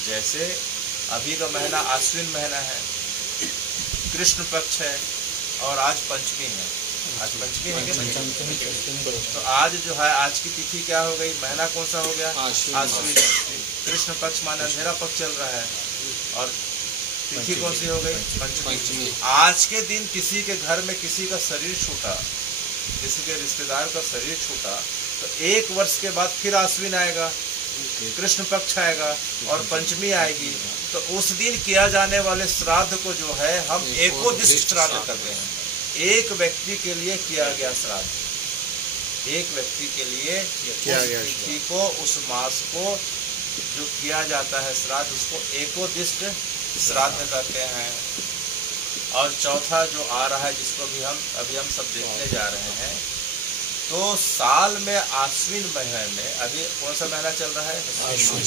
जैसे अभी का महीना आश्विन महीना है, कृष्ण पक्ष है और आज पंचमी है। आज पंचमी है क्या? तो आज जो है आज की तिथि क्या हो गई? महीना कौन सा हो गया? आश्विन। कृष्ण पक्ष माने अंधेरा पक्ष चल रहा है और तिथि कौन सी हो गई? पंचमी। आज के दिन किसी के घर में किसी का शरीर छूटा, किसी के रिश्तेदार का शरीर छूटा, तो 1 वर्ष के बाद फिर आश्विन आएगा, कृष्ण पक्ष आएगा और पंचमी आएगी। तो उस दिन किया जाने वाले श्राद्ध को जो है हम एकोदिष्ट श्राद्ध करते हैं। एक व्यक्ति के लिए किया गया श्राद्ध, एक व्यक्ति के लिए उस तिथि को, उस मास को जो किया जाता है श्राद्ध, उसको एकोदिष्ट श्राद्ध करते हैं। और चौथा जो आ रहा है जिसको भी अभी हम सब देखने जा रहे हैं, तो साल में आश्विन महीने में, अभी कौन सा महीना चल रहा है?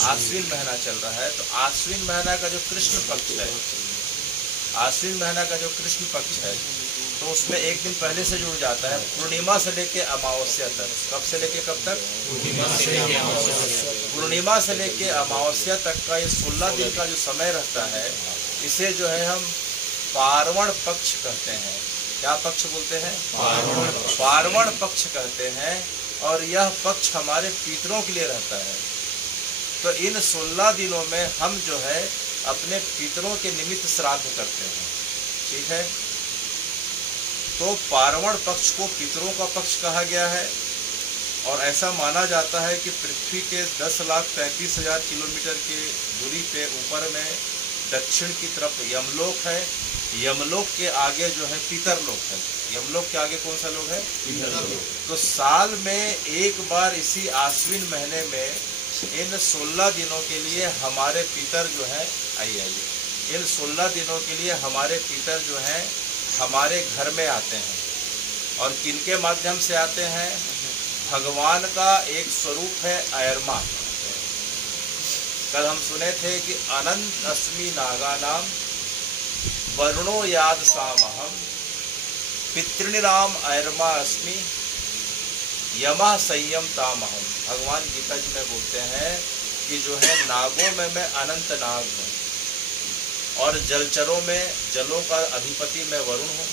आश्विन महीना चल रहा है। तो आश्विन महीना का जो कृष्ण पक्ष है, आश्विन महीना का जो कृष्ण पक्ष है, तो उसमें एक दिन पहले से जुड़ जाता है, पूर्णिमा से लेके अमावस्या तक। कब से लेके कब तक? पूर्णिमा से लेके अमावस्या तक का ये 16 दिन का जो समय रहता है, इसे जो है हम पार्वण पक्ष कहते हैं। क्या पक्ष बोलते हैं? पार्वण पक्ष कहते हैं। और यह पक्ष हमारे पितरों के लिए रहता है। तो इन 16 दिनों में हम जो है अपने पितरों के निमित्त श्राद्ध करते हैं। ठीक है, तो पार्वण पक्ष को पितरों का पक्ष कहा गया है। और ऐसा माना जाता है कि पृथ्वी के 10,33,000 किलोमीटर की दूरी पे ऊपर में दक्षिण की तरफ यमलोक है। यमलोक के आगे जो है पितरलोक है। यमलोक के आगे कौन सा लोक है? पितरलोक। तो साल में एक बार इसी आश्विन महीने में इन 16 दिनों के लिए हमारे पितर जो है, आइए इन 16 दिनों के लिए हमारे पितर जो हैं हमारे घर में आते हैं। और किनके माध्यम से आते हैं? भगवान का एक स्वरूप है अयरमा। कल हम सुने थे कि अनंत अस्मि नागानाम वरुणो याद सामहम पितृणाम अयरमा अस्मि यमा संयम तामहम। भगवान गीता जी में बोलते हैं कि जो है नागों में मैं अनंत नाग हूँ, और जलचरों में जलों का अधिपति मैं वरुण हूँ।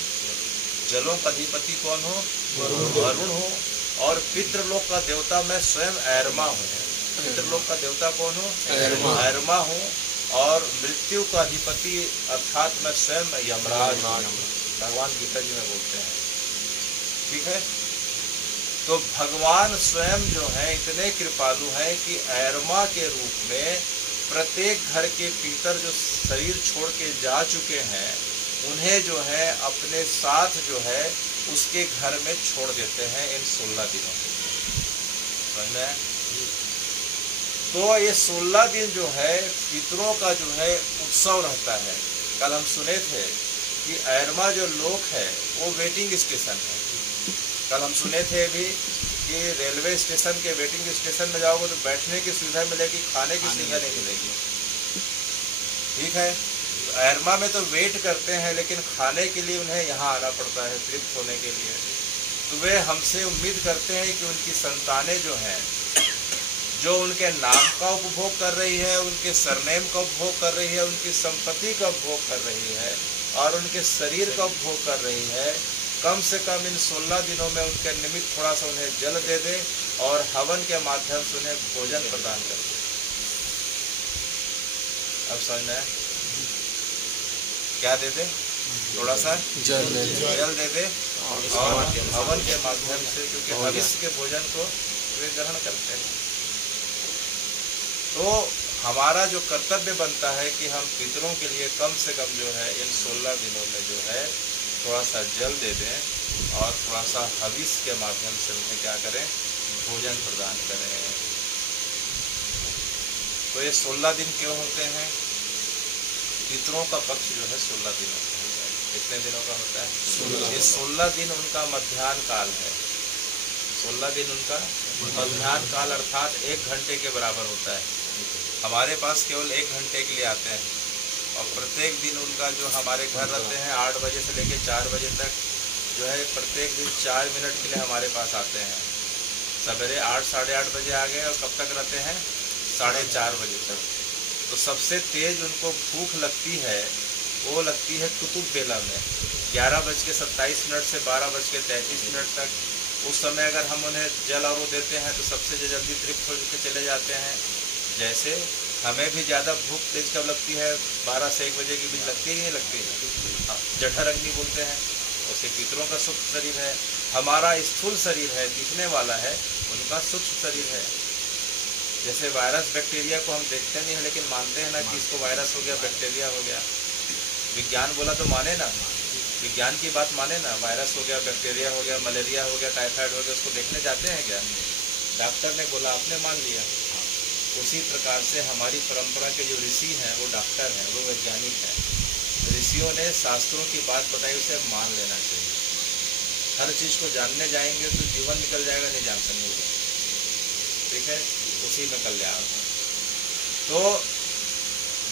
जलों का अधिपति कौन हो? वरुण हूँ। और पितृलोक का देवता मैं स्वयं अयरमा हूँ। पितृलोक का देवता कौन हो? अयरमा हूँ। और मृत्यु का अधिपति अर्थात मैं स्वयं यमराज हूँ। भगवान गीता जी में बोलते हैं। ठीक है, तो भगवान स्वयं जो है इतने कृपालु हैं कि अयरमा के रूप में प्रत्येक घर के पितर जो शरीर छोड़ के जा चुके हैं उन्हें जो है अपने साथ जो है उसके घर में छोड़ देते हैं इन 16 दिनों के लिए। समझ में? तो ये 16 दिन जो है पितरों का जो है उत्सव रहता है। कल हम सुने थे कि ऐरमा जो लोक है वो वेटिंग स्टेशन है। कल हम सुने थे भी कि रेलवे स्टेशन के वेटिंग स्टेशन में जाओगे तो बैठने की सुविधा मिलेगी, खाने की सुविधा नहीं मिलेगी। ठीक है, तो ऐरमा में तो वेट करते हैं, लेकिन खाने के लिए उन्हें यहाँ आना पड़ता है तृप्त होने के लिए। तो वे हमसे उम्मीद करते हैं कि उनकी संतानें जो हैं, जो उनके नाम का उपभोग कर रही है, उनके सरनेम का उपभोग कर रही है, उनकी संपत्ति का उपभोग कर रही है और उनके शरीर का उपभोग कर रही है, कम से कम इन 16 दिनों में उनके निमित्त थोड़ा सा उन्हें जल दे दे और हवन के माध्यम से उन्हें भोजन प्रदान कर दे। अब समझ में आया? क्या दे दे? थोड़ा सा जल दे दे और हवन के माध्यम से, क्योंकि भविष्य के भोजन को वे ग्रहण करते हैं। तो हमारा जो कर्तव्य बनता है कि हम पितरों के लिए कम से कम जो है इन 16 दिनों में जो है थोड़ा सा जल दे दें और थोड़ा सा हविष्य के माध्यम से उन्हें क्या करें? भोजन प्रदान करें। तो ये 16 दिन क्यों होते हैं? पितरों का पक्ष जो है 16 दिनों का होता है। कितने दिनों का होता है? ये 16 दिन उनका मध्याह्न काल है। 16 दिन उनका मध्याह्न काल अर्थात 1 घंटे के बराबर होता है। हमारे पास केवल 1 घंटे के लिए आते हैं और प्रत्येक दिन उनका जो हमारे घर रहते हैं 8 बजे से लेकर 4 बजे तक जो है प्रत्येक दिन 4 मिनट के लिए हमारे पास आते हैं। सवेरे 8 साढ़े 8 बजे आ गए और कब तक रहते हैं? 4:30 बजे तक। तो सबसे तेज उनको भूख लगती है वो लगती है कुतुब बेला में, 11:27 से 12:33 तक। उस समय अगर हम उन्हें जल और देते हैं तो सबसे जल्दी तृप्त हो के चले जाते हैं। जैसे हमें भी ज़्यादा भूख तेज कब लगती है? 12 से 1 बजे के बीच लगती ही नहीं लगती है। जठर अग्नि बोलते हैं। उसे पितरों का सूक्ष्म शरीर है, हमारा स्थूल शरीर है, दिखने वाला है, उनका सूक्ष्म शरीर है। जैसे वायरस बैक्टीरिया को हम देखते नहीं है लेकिन मानते हैं ना कि इसको वायरस हो गया, बैक्टीरिया हो गया। विज्ञान बोला तो माने ना, विज्ञान की बात माने ना। वायरस हो गया, बैक्टीरिया हो गया, मलेरिया हो गया, टाइफाइड हो गया, उसको देखने जाते हैं क्या? डॉक्टर ने बोला, आपने मान लिया। उसी प्रकार से हमारी परंपरा के जो ऋषि हैं वो डॉक्टर हैं, वो वैज्ञानिक हैं। ऋषियों ने शास्त्रों की बात बताई, उसे मान लेना चाहिए। हर चीज़ को जानने जाएंगे तो जीवन निकल जाएगा, नहीं जान सकेंगे। ठीक है, उसी में कल्याण। तो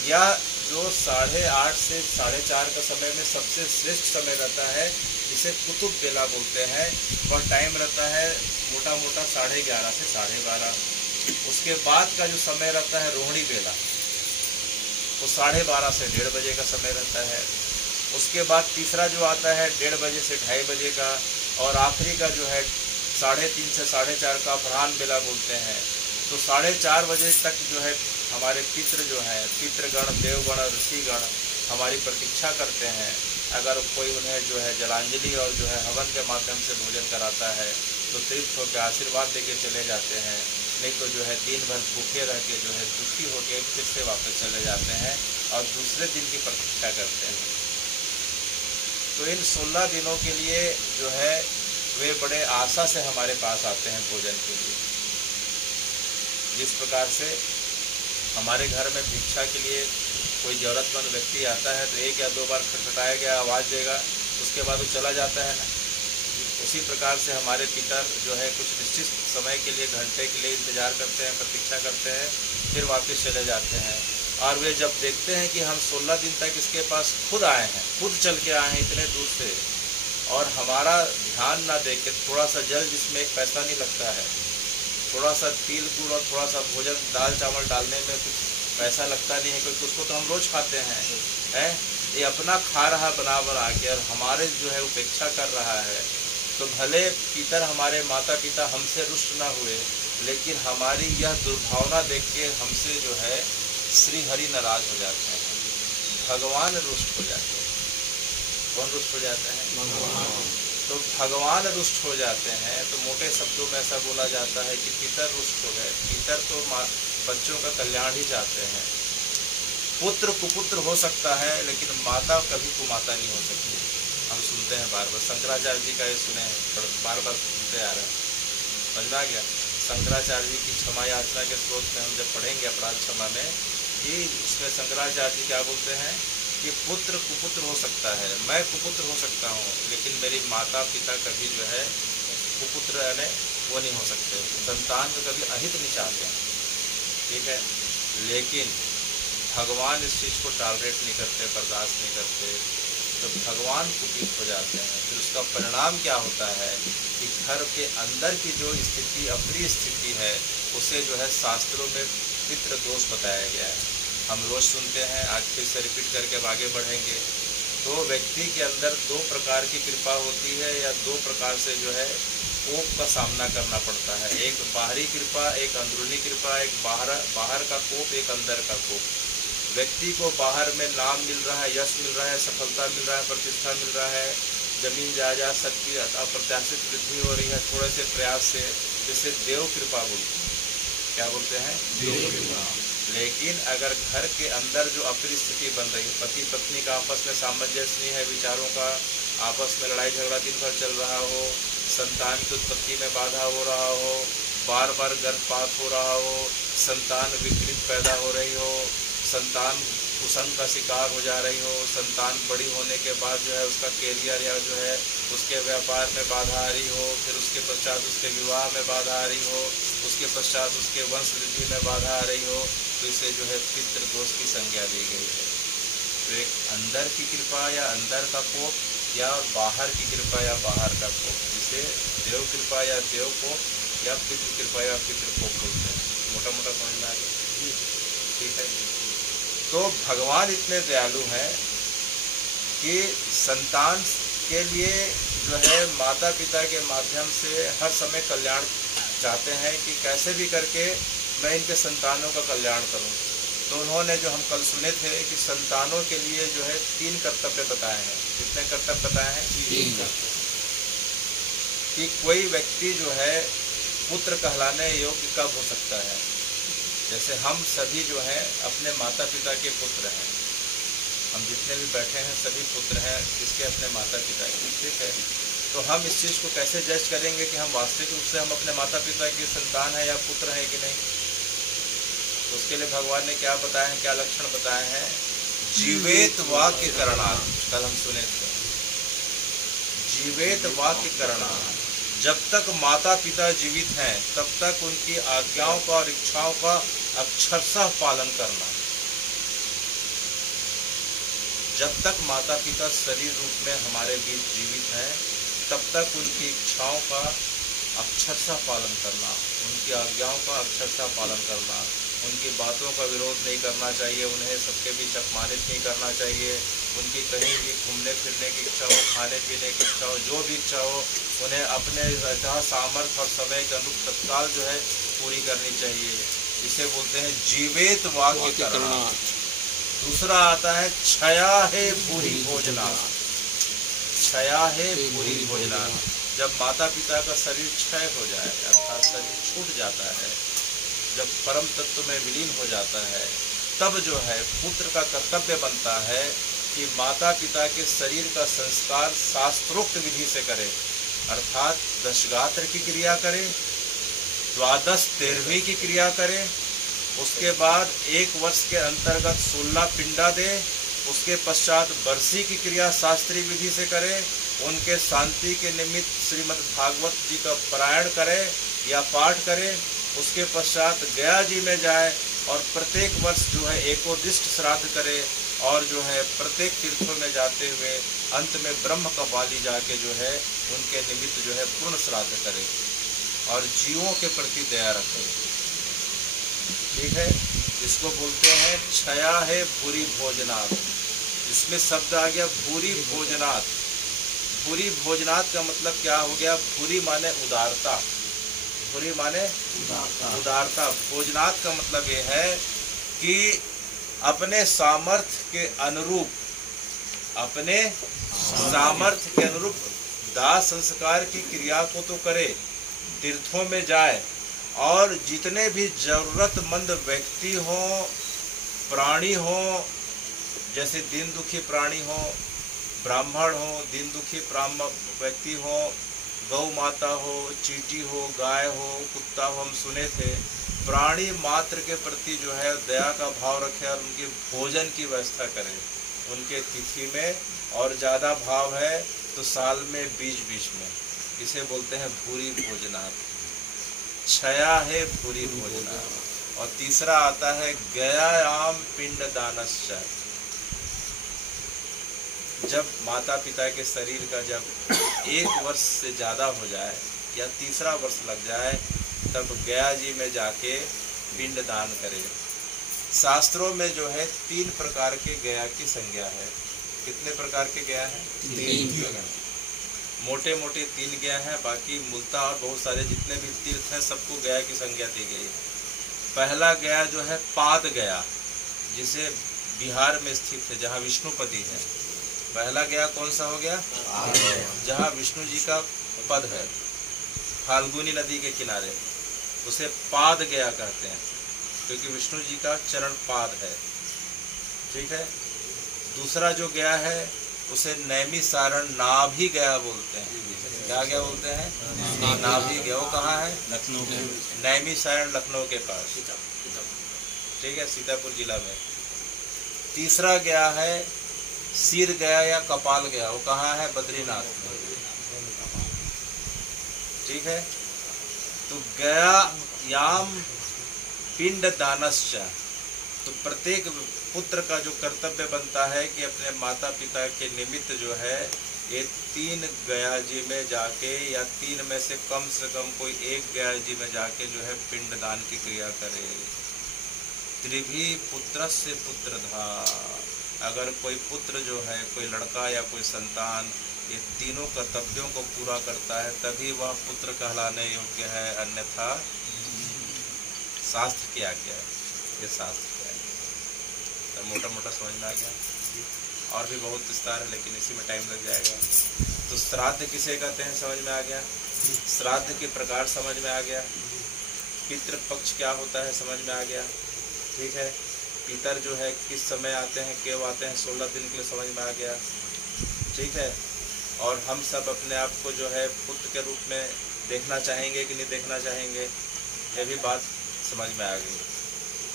यह जो 8:30 से 4:30 का समय में सबसे श्रेष्ठ समय रहता है, जिसे कुतुब बेला बोलते हैं, वह टाइम रहता है मोटा मोटा 11:30 से 12:30। उसके बाद का जो समय रहता है रोहिणी बेला, वो 12:30 से 1:30 बजे का समय रहता है। उसके बाद तीसरा जो आता है 1:30 बजे से 2:30 बजे का, और आखिरी का जो है 3:30 से 4:30 का अपराह्न बेला बोलते हैं। तो 4:30 बजे तक जो है हमारे पितृ जो है, पितृगण, देवगण, ऋषिगण हमारी प्रतीक्षा करते हैं। अगर कोई उन्हें जो है जलांजलि और जो है हवन के माध्यम से भोजन कराता है तो तृप्त होकर आशीर्वाद देके चले जाते हैं, नहीं तो जो है दिन भर भूखे रह के जो है दुखी होकर फिर से वापस चले जाते हैं और दूसरे दिन की प्रतीक्षा करते हैं। तो इन 16 दिनों के लिए जो है वे बड़े आशा से हमारे पास आते हैं भोजन के लिए। जिस प्रकार से हमारे घर में भिक्षा के लिए कोई ज़रूरतमंद व्यक्ति आता है तो 1 या 2 बार खटखटाएगा, आवाज़ देगा, उसके बाद वो चला जाता है ना। उसी प्रकार से हमारे पितर जो है कुछ निश्चित समय के लिए, घंटे के लिए इंतज़ार करते हैं, प्रतीक्षा करते हैं, फिर वापस चले जाते हैं। और वे जब देखते हैं कि हम 16 दिन तक इसके पास खुद आए हैं, खुद चल के आए हैं इतने दूर से, और हमारा ध्यान ना देख के थोड़ा सा जल जिसमें 1 पैसा नहीं लगता है, थोड़ा सा तिल गुड़ और थोड़ा सा भोजन दाल चावल डालने में कुछ पैसा लगता नहीं है, क्योंकि उसको तो हम रोज़ खाते हैं। ये अपना खा रहा बना के और हमारे जो है उपेक्षा कर रहा है। तो भले पितर हमारे माता पिता हमसे रुष्ट ना हुए, लेकिन हमारी यह दुर्भावना देख के हमसे जो है श्री हरि नाराज हो जाते हैं, भगवान रुष्ट हो जाते हैं। कौन रुष्ट हो जाते हैं? भगवान। तो भगवान रुष्ट हो जाते हैं। तो मोटे शब्दों में ऐसा बोला जाता है कि पितर रुष्ट हो गए। पितर तो बच्चों का कल्याण ही चाहते हैं। पुत्र कुपुत्र हो सकता है लेकिन माता कभी कुमाता नहीं हो सकती। हम सुनते हैं बार बार, शंकराचार्य जी का ये सुने हैं, बार बार सुनते आ रहे हैं। समझ में आ गया? शंकराचार्य जी की क्षमा याचना के श्लोक में हम जब पढ़ेंगे अपराध क्षमा में, कि उसमें शंकराचार्य जी क्या बोलते हैं कि पुत्र कुपुत्र हो सकता है, मैं कुपुत्र हो सकता हूँ, लेकिन मेरी माता पिता कभी जो है कुपुत्र यानी वो नहीं हो सकते, संतान को कभी अहित नहीं चाहते, ठीक है। लेकिन भगवान इस चीज़ को टॉलरेट नहीं करते, बर्दाश्त नहीं करते। तो भगवान कुपित हो जाते हैं, फिर उसका परिणाम क्या होता है कि घर के अंदर की जो स्थिति अप्रिय स्थिति है उसे जो है शास्त्रों में पितृ दोष बताया गया है। हम रोज सुनते हैं, आज फिर से रिपीट करके अब आगे बढ़ेंगे। तो व्यक्ति के अंदर दो प्रकार की कृपा होती है, या दो प्रकार से जो है कोप का सामना करना पड़ता है। एक बाहरी कृपा, एक अंदरूनी कृपा, एक बाहर का कोप, एक अंदर का कोप। व्यक्ति को बाहर में नाम मिल रहा है, यश मिल रहा है, सफलता मिल रहा है, प्रतिष्ठा मिल रहा है, जमीन जायदाद सबकी अप्रत्याशित वृद्धि हो रही है थोड़े से प्रयास से, जिसे देव कृपा बोलते हैं। क्या बोलते हैं? देव कृपा। लेकिन अगर घर के अंदर जो अप्रिय स्थिति बन रही है, पति पत्नी का आपस में सामंजस्य नहीं है, विचारों का आपस में लड़ाई झगड़ा दिन भर चल रहा हो, संतान की उत्पत्ति में बाधा हो रहा हो, बार बार गर्भपात हो रहा हो, संतान विकृत पैदा हो रही हो, संतान कुसंग का शिकार हो जा रही हो, संतान बड़ी होने के बाद जो है उसका कैरियर या जो है उसके व्यापार में बाधा आ रही हो, फिर उसके पश्चात उसके विवाह में बाधा आ रही हो, उसके पश्चात उसके वंश वृद्धि में बाधा आ रही हो, तो इसे जो है पितृ दोष की संज्ञा दी गई है। तो एक अंदर की कृपा या अंदर का कोप, या बाहर की कृपा या बाहर का कोप, जिसे देव कृपा या देव कोप, या पितृ कृपा या पितृ कोप बोलते हैं। मोटा मोटा समझ में आ गया, ठीक है। तो भगवान इतने दयालु हैं कि संतान के लिए जो है माता पिता के माध्यम से हर समय कल्याण चाहते हैं कि कैसे भी करके मैं इनके संतानों का कल्याण करूं। तो उन्होंने जो हम कल सुने थे कि संतानों के लिए जो है 3 कर्तव्य बताए हैं। कितने कर्तव्य बताए हैं? 3 कर्तव्य। कि कोई व्यक्ति जो है पुत्र कहलाने योग्य कब हो सकता है? जैसे हम सभी जो हैं अपने माता पिता के पुत्र हैं, हम जितने भी बैठे हैं सभी पुत्र हैं किसके? अपने माता पिता के, ठीक है। तो हम इस चीज़ को कैसे जज करेंगे कि हम वास्तविक रूप से हम अपने माता पिता के संतान हैं या पुत्र हैं कि नहीं? तो उसके लिए भगवान ने क्या बताया है, क्या लक्षण बताए हैं? जीवेत वाक्य करणात्, कल हम सुने थे, जीवेत वाक्य करणात्। जब तक माता पिता जीवित हैं तब तक उनकी आज्ञाओं का और इच्छाओं का अक्षरशः पालन करना। जब तक माता पिता शरीर रूप में हमारे बीच जीवित हैं तब तक उनकी इच्छाओं का अक्षरशः पालन करना, उनकी आज्ञाओं का अक्षरशः पालन करना, उनकी बातों का विरोध नहीं करना चाहिए, उन्हें सबके बीच अपमानित नहीं करना चाहिए, उनकी कहीं भी घूमने फिरने की इच्छा हो, खाने पीने की इच्छा हो, जो भी इच्छा हो, उन्हें अपने सामर्थ्य और समय के अनुरूप तत्काल जो है पूरी करनी चाहिए। इसे बोलते हैं जीवेत वाक्य करना। दूसरा आता है क्षया है पूरी भोजना। क्षया है पूरी भोजना। जब माता पिता का शरीर क्षय हो जाए अर्थात शरीर छूट जाता है, जब परम तत्व में विलीन हो जाता है, तब जो है पुत्र का कर्तव्य बनता है कि माता पिता के शरीर का संस्कार शास्त्रोक्त विधि से करे, अर्थात 10 गात्र की क्रिया करे, 12 13वीं की क्रिया करे, उसके बाद 1 वर्ष के अंतर्गत 16 पिंडा दे, उसके पश्चात बरसी की क्रिया शास्त्रीय विधि से करे, उनके शांति के निमित्त श्रीमद् भागवत जी का पारायण करे या पाठ करे, उसके पश्चात गया जी में जाए और प्रत्येक वर्ष जो है एकोदिष्ट श्राद्ध करे, और जो है प्रत्येक तीर्थों में जाते हुए अंत में ब्रह्म कपाली जाके जो है उनके निमित्त जो है पूर्ण श्राद्ध करे और जीवों के प्रति दया रखे, ठीक है। इसको बोलते हैं क्षया है भूरी भोजनात्। इसमें शब्द आ गया भूरी भोजनात्। भूरी भोजनात् का मतलब क्या हो गया? भूरी माने उदारता, भूरी माने उदारता। भोजनात् का मतलब ये है कि अपने सामर्थ्य के अनुरूप, अपने सामर्थ्य के अनुरूप दाह संस्कार की क्रिया को तो करे, तीर्थों में जाए और जितने भी जरूरतमंद व्यक्ति हों, प्राणी हों, जैसे दीन दुखी प्राणी हों, ब्राह्मण हों, दीन दुखी व्यक्ति हों, गौ माता हो, चींटी हो, गाय हो, कुत्ता हो, हम सुने थे प्राणी मात्र के प्रति जो है दया का भाव रखें और उनके भोजन की व्यवस्था करें उनके तिथि में, और ज़्यादा भाव है तो साल में बीच बीच में। इसे बोलते हैं भूरी भोजना, क्षया है भूरी भोजना। और तीसरा आता है गयायाम पिंड दानश्च। जब माता पिता के शरीर का जब 1 वर्ष से ज़्यादा हो जाए या तीसरा वर्ष लग जाए तब गया जी में जाके पिंड दान करें। शास्त्रों में जो है 3 प्रकार के गया की संज्ञा है। कितने प्रकार के गया है? 3। मोटे मोटे 3 गया है, बाकी मूलता और बहुत सारे जितने भी तीर्थ हैं सबको गया की संज्ञा दी गई है। पहला गया जो है पाद गया, जिसे बिहार में स्थित है जहाँ विष्णुपति है। पहला गया कौन सा हो गया? जहाँ विष्णु जी का पद है, फाल्गुनी नदी के किनारे, उसे पाद गया कहते हैं क्योंकि विष्णु जी का चरण पाद है। ठीक है। दूसरा जो गया है उसे नैमिसारण नाभि गया बोलते हैं। क्या गया बोलते हैं? नाभि गया। वो कहाँ है? लखनऊ। नैमिसारण लखनऊ के पास। ठीक है, सीतापुर जिला में। तीसरा गया है सिर गया या कपाल गया, वो कहाँ है? बद्रीनाथ में। ठीक है। तो गया याम पिंड दानश्च, तो प्रत्येक पुत्र का जो कर्तव्य बनता है कि अपने माता पिता के निमित्त जो है ये 3 गया जी में जाके या 3 में से कम कोई 1 गया जी में जाके जो है पिंड दान की क्रिया करे। त्रिभी पुत्रस्य पुत्रधा, अगर कोई पुत्र जो है, कोई लड़का या कोई संतान ये तीनों कर्तव्यों को पूरा करता है तभी वह पुत्र कहलाने योग्य है, अन्यथा शास्त्र की आज्ञा है। ये शास्त्र क्या है, तो मोटा मोटा समझ में आ गया। और भी बहुत विस्तार है लेकिन इसी में टाइम लग जाएगा। तो श्राद्ध किसे कहते हैं समझ में आ गया, श्राद्ध के प्रकार समझ में आ गया, पितृपक्ष क्या होता है समझ में आ गया। ठीक है। पितर जो है किस समय आते हैं, क्यों आते हैं, 16 दिन के लिए समझ में आ गया। ठीक है। और हम सब अपने आप को जो है पुत्र के रूप में देखना चाहेंगे कि नहीं देखना चाहेंगे, यह भी बात समझ में आ गई।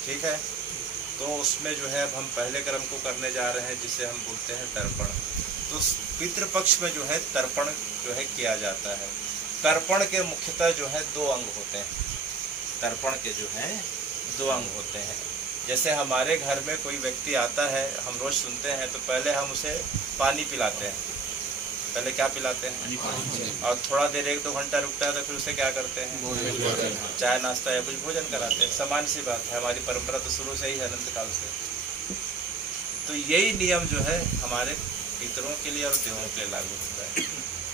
ठीक है। तो उसमें जो है अब हम पहले क्रम को करने जा रहे हैं जिसे हम बोलते हैं तर्पण। तो पितृपक्ष में जो है तर्पण जो है किया जाता है। तर्पण के मुख्यतः जो है 2 अंग होते हैं। तर्पण के जो है 2 अंग होते हैं। जैसे हमारे घर में कोई व्यक्ति आता है, हम रोज सुनते हैं, तो पहले हम उसे पानी पिलाते हैं। पहले क्या पिलाते हैं? और थोड़ा देर 1-2 घंटा रुकता है तो फिर उसे क्या करते हैं? चाय नाश्ता या कुछ भोजन कराते हैं। समान सी बात है, हमारी परंपरा तो शुरू से ही है, अनंत काल से। तो यही नियम जो है हमारे पितरों के लिए और देवों के लिए लागू होता है।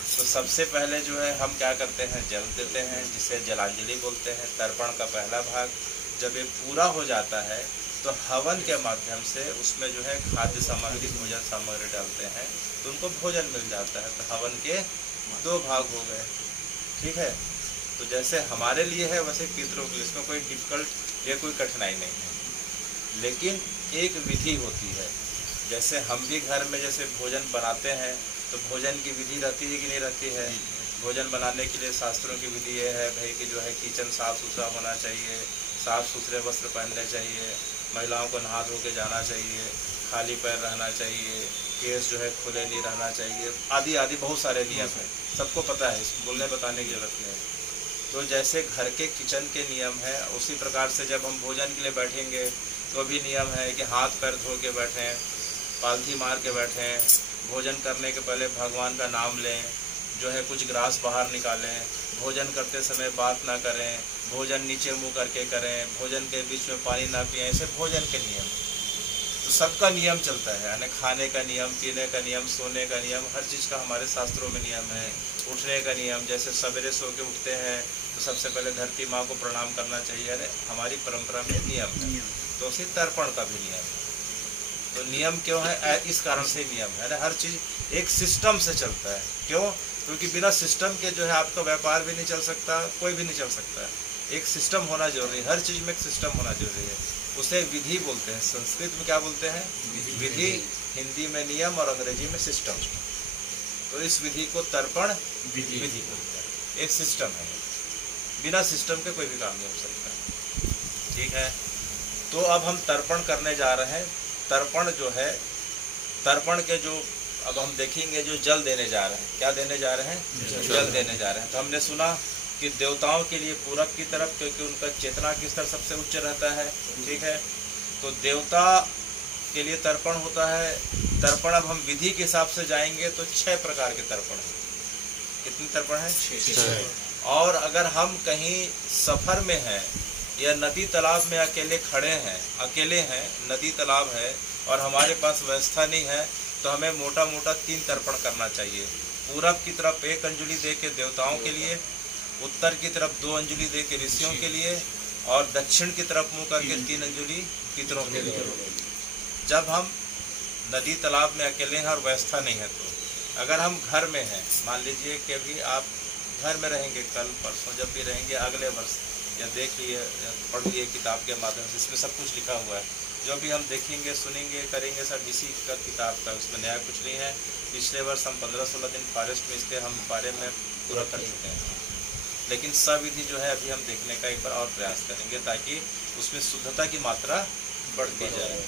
तो सबसे पहले जो है हम क्या करते हैं? जल देते हैं, जिसे जलांजलि बोलते हैं। तर्पण का पहला भाग जब ये पूरा हो जाता है तो हवन के माध्यम से उसमें जो है खाद्य सामग्री, भोजन सामग्री डालते हैं तो उनको भोजन मिल जाता है। तो हवन के 2 भाग हो गए। ठीक है। तो जैसे हमारे लिए है वैसे पितरों के लिए इसमें कोई डिफिकल्ट या कोई कठिनाई नहीं है, लेकिन एक विधि होती है। जैसे हम भी घर में जैसे भोजन बनाते हैं तो भोजन की विधि रहती है कि नहीं रहती है? भोजन बनाने के लिए शास्त्रों की विधि ये है भाई कि जो है किचन साफ़ सुथरा होना चाहिए, साफ़ सुथरे वस्त्र पहनने चाहिए, महिलाओं को नहा धो के जाना चाहिए, खाली पैर रहना चाहिए, केस जो है खुले नहीं रहना चाहिए, आदि आदि बहुत सारे नियम हैं। सबको पता है, इसको बोलने बताने की जरूरत नहीं है। तो जैसे घर के किचन के नियम है उसी प्रकार से जब हम भोजन के लिए बैठेंगे तो भी नियम है कि हाथ पैर धो के बैठें, पालथी मार के बैठें, भोजन करने के पहले भगवान का नाम लें, जो है कुछ ग्रास बाहर निकालें, भोजन करते समय बात ना करें, भोजन नीचे मुंह करके करें, भोजन के बीच में पानी ना पिएं। ऐसे भोजन के नियम, तो सबका नियम चलता है, यानी खाने का नियम, पीने का नियम, सोने का नियम, हर चीज़ का हमारे शास्त्रों में नियम है। उठने का नियम, जैसे सवेरे सो के उठते हैं तो सबसे पहले धरती माँ को प्रणाम करना चाहिए, अरे हमारी परंपरा में नियम है। तो उसी तर्पण का भी नियम है। तो नियम क्यों है? इस कारण से नियम है ना, हर चीज़ एक सिस्टम से चलता है। क्यों? क्योंकि बिना सिस्टम के जो है आपका व्यापार भी नहीं चल सकता, कोई भी नहीं चल सकता। एक सिस्टम होना जरूरी है, हर चीज़ में एक सिस्टम होना जरूरी है। उसे विधि बोलते हैं। संस्कृत में क्या बोलते हैं? विधि। हिंदी में नियम और अंग्रेजी में सिस्टम। तो इस विधि को तर्पण विधि बोलते हैं। एक सिस्टम है, बिना सिस्टम के कोई भी काम नहीं हो सकता। ठीक है, तो अब हम तर्पण करने जा रहे हैं। तर्पण जो है, तर्पण के जो अब हम देखेंगे, जो जल देने जा रहे हैं, क्या देने जा रहे हैं? जल देने जा रहे हैं। तो हमने सुना कि देवताओं के लिए पूरब की तरफ, क्योंकि उनका चेतना की स्तर सबसे उच्च रहता है। ठीक है, तो देवता के लिए तर्पण होता है। तर्पण अब हम विधि के हिसाब से जाएंगे तो 6 प्रकार के तर्पण हैं। कितने तर्पण हैं? 6। और अगर हम कहीं सफर में हैं या नदी तालाब में अकेले खड़े हैं, अकेले हैं, नदी तालाब है और हमारे पास व्यवस्था नहीं है, तो हमें मोटा मोटा 3 तर्पण करना चाहिए। पूरब की तरफ 1 अंजलि दे के देवताओं के लिए, उत्तर की तरफ 2 अंजलि दे के ऋषियों के लिए, और दक्षिण की तरफ मुंह करके 3 अंजलि पितरों के लिए। जब हम नदी तालाब में अकेले हैं और व्यवस्था नहीं है, तो अगर हम घर में हैं, मान लीजिए कि अभी आप घर में रहेंगे, कल परसों जब भी रहेंगे, अगले वर्ष, या देख लिए, पढ़ लिए किताब के माध्यम से, इसमें सब कुछ लिखा हुआ है। जो भी हम देखेंगे, सुनेंगे, करेंगे, सब इसी का किताब का, उसमें नया कुछ नहीं है। पिछले वर्ष हम 15-16 दिन फॉरेस्ट में, इसके हम बारे में पूरा कर चुके हैं। लेकिन सविधि जो है अभी हम देखने का एक बार और प्रयास करेंगे, ताकि उसमें शुद्धता की मात्रा बढ़ती जाए।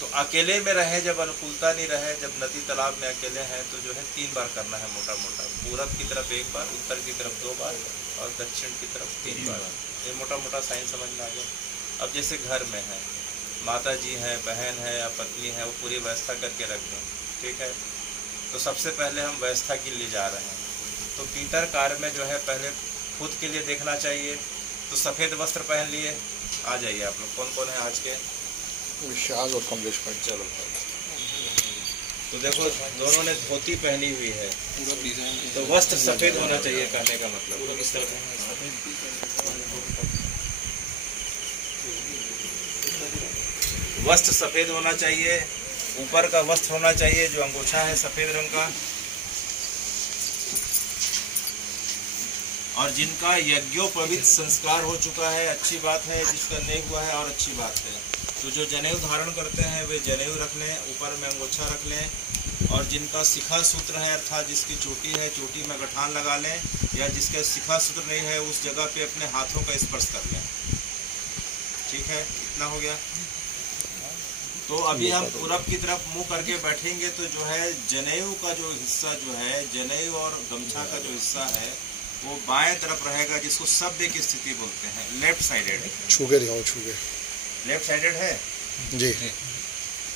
तो अकेले में रहे, जब अनुकूलता नहीं रहे, जब नदी तालाब में अकेले हैं, तो जो है 3 बार करना है मोटा मोटा। पूरब की तरफ 1 बार, उत्तर की तरफ 2 बार और दक्षिण की तरफ 3 बार। ये मोटा मोटा साइंस समझ में आ गया। अब जैसे घर में है, माता जी हैं, बहन है या पत्नी है, वो पूरी व्यवस्था करके रख दें। ठीक है, तो सबसे पहले हम व्यवस्था के लिए जा रहे हैं। तो पीतर कार्य में जो है पहले खुद के लिए देखना चाहिए। तो सफ़ेद वस्त्र पहन लिए, आ जाइए आप लोग। कौन कौन है आज के? विशाल और कमलेश भाई। चलो, तो देखो दोनों ने धोती पहनी हुई है, तो वस्त्र सफ़ेद होना चाहिए, कहने का मतलब। तो इस तरह वस्त्र सफ़ेद होना चाहिए। ऊपर का वस्त्र होना चाहिए, जो अंगोछा है सफ़ेद रंग का। और जिनका यज्ञोपवीत संस्कार हो चुका है, अच्छी बात है। जिसका नहीं हुआ है, और अच्छी बात है। तो जो जनेऊ धारण करते हैं वे जनेऊ रख लें, ऊपर में अंगोछा रख लें। और जिनका शिखा सूत्र है, अर्थात जिसकी चोटी है, चोटी में गठान लगा लें, या जिसका शिखा सूत्र नहीं है, उस जगह पे अपने हाथों का स्पर्श कर लें। ठीक है, इतना हो गया। तो अभी हम पूरब की तरफ मुंह करके बैठेंगे, तो जो है जनेऊ का जो हिस्सा जो है, जनेऊ और गमछा का जो हिस्सा है, वो बाएं तरफ रहेगा, जिसको शब्द की स्थिति बोलते हैं, लेफ्ट साइडेड। छूके दिखाओ, छूके। लेफ्ट साइडेड है जी,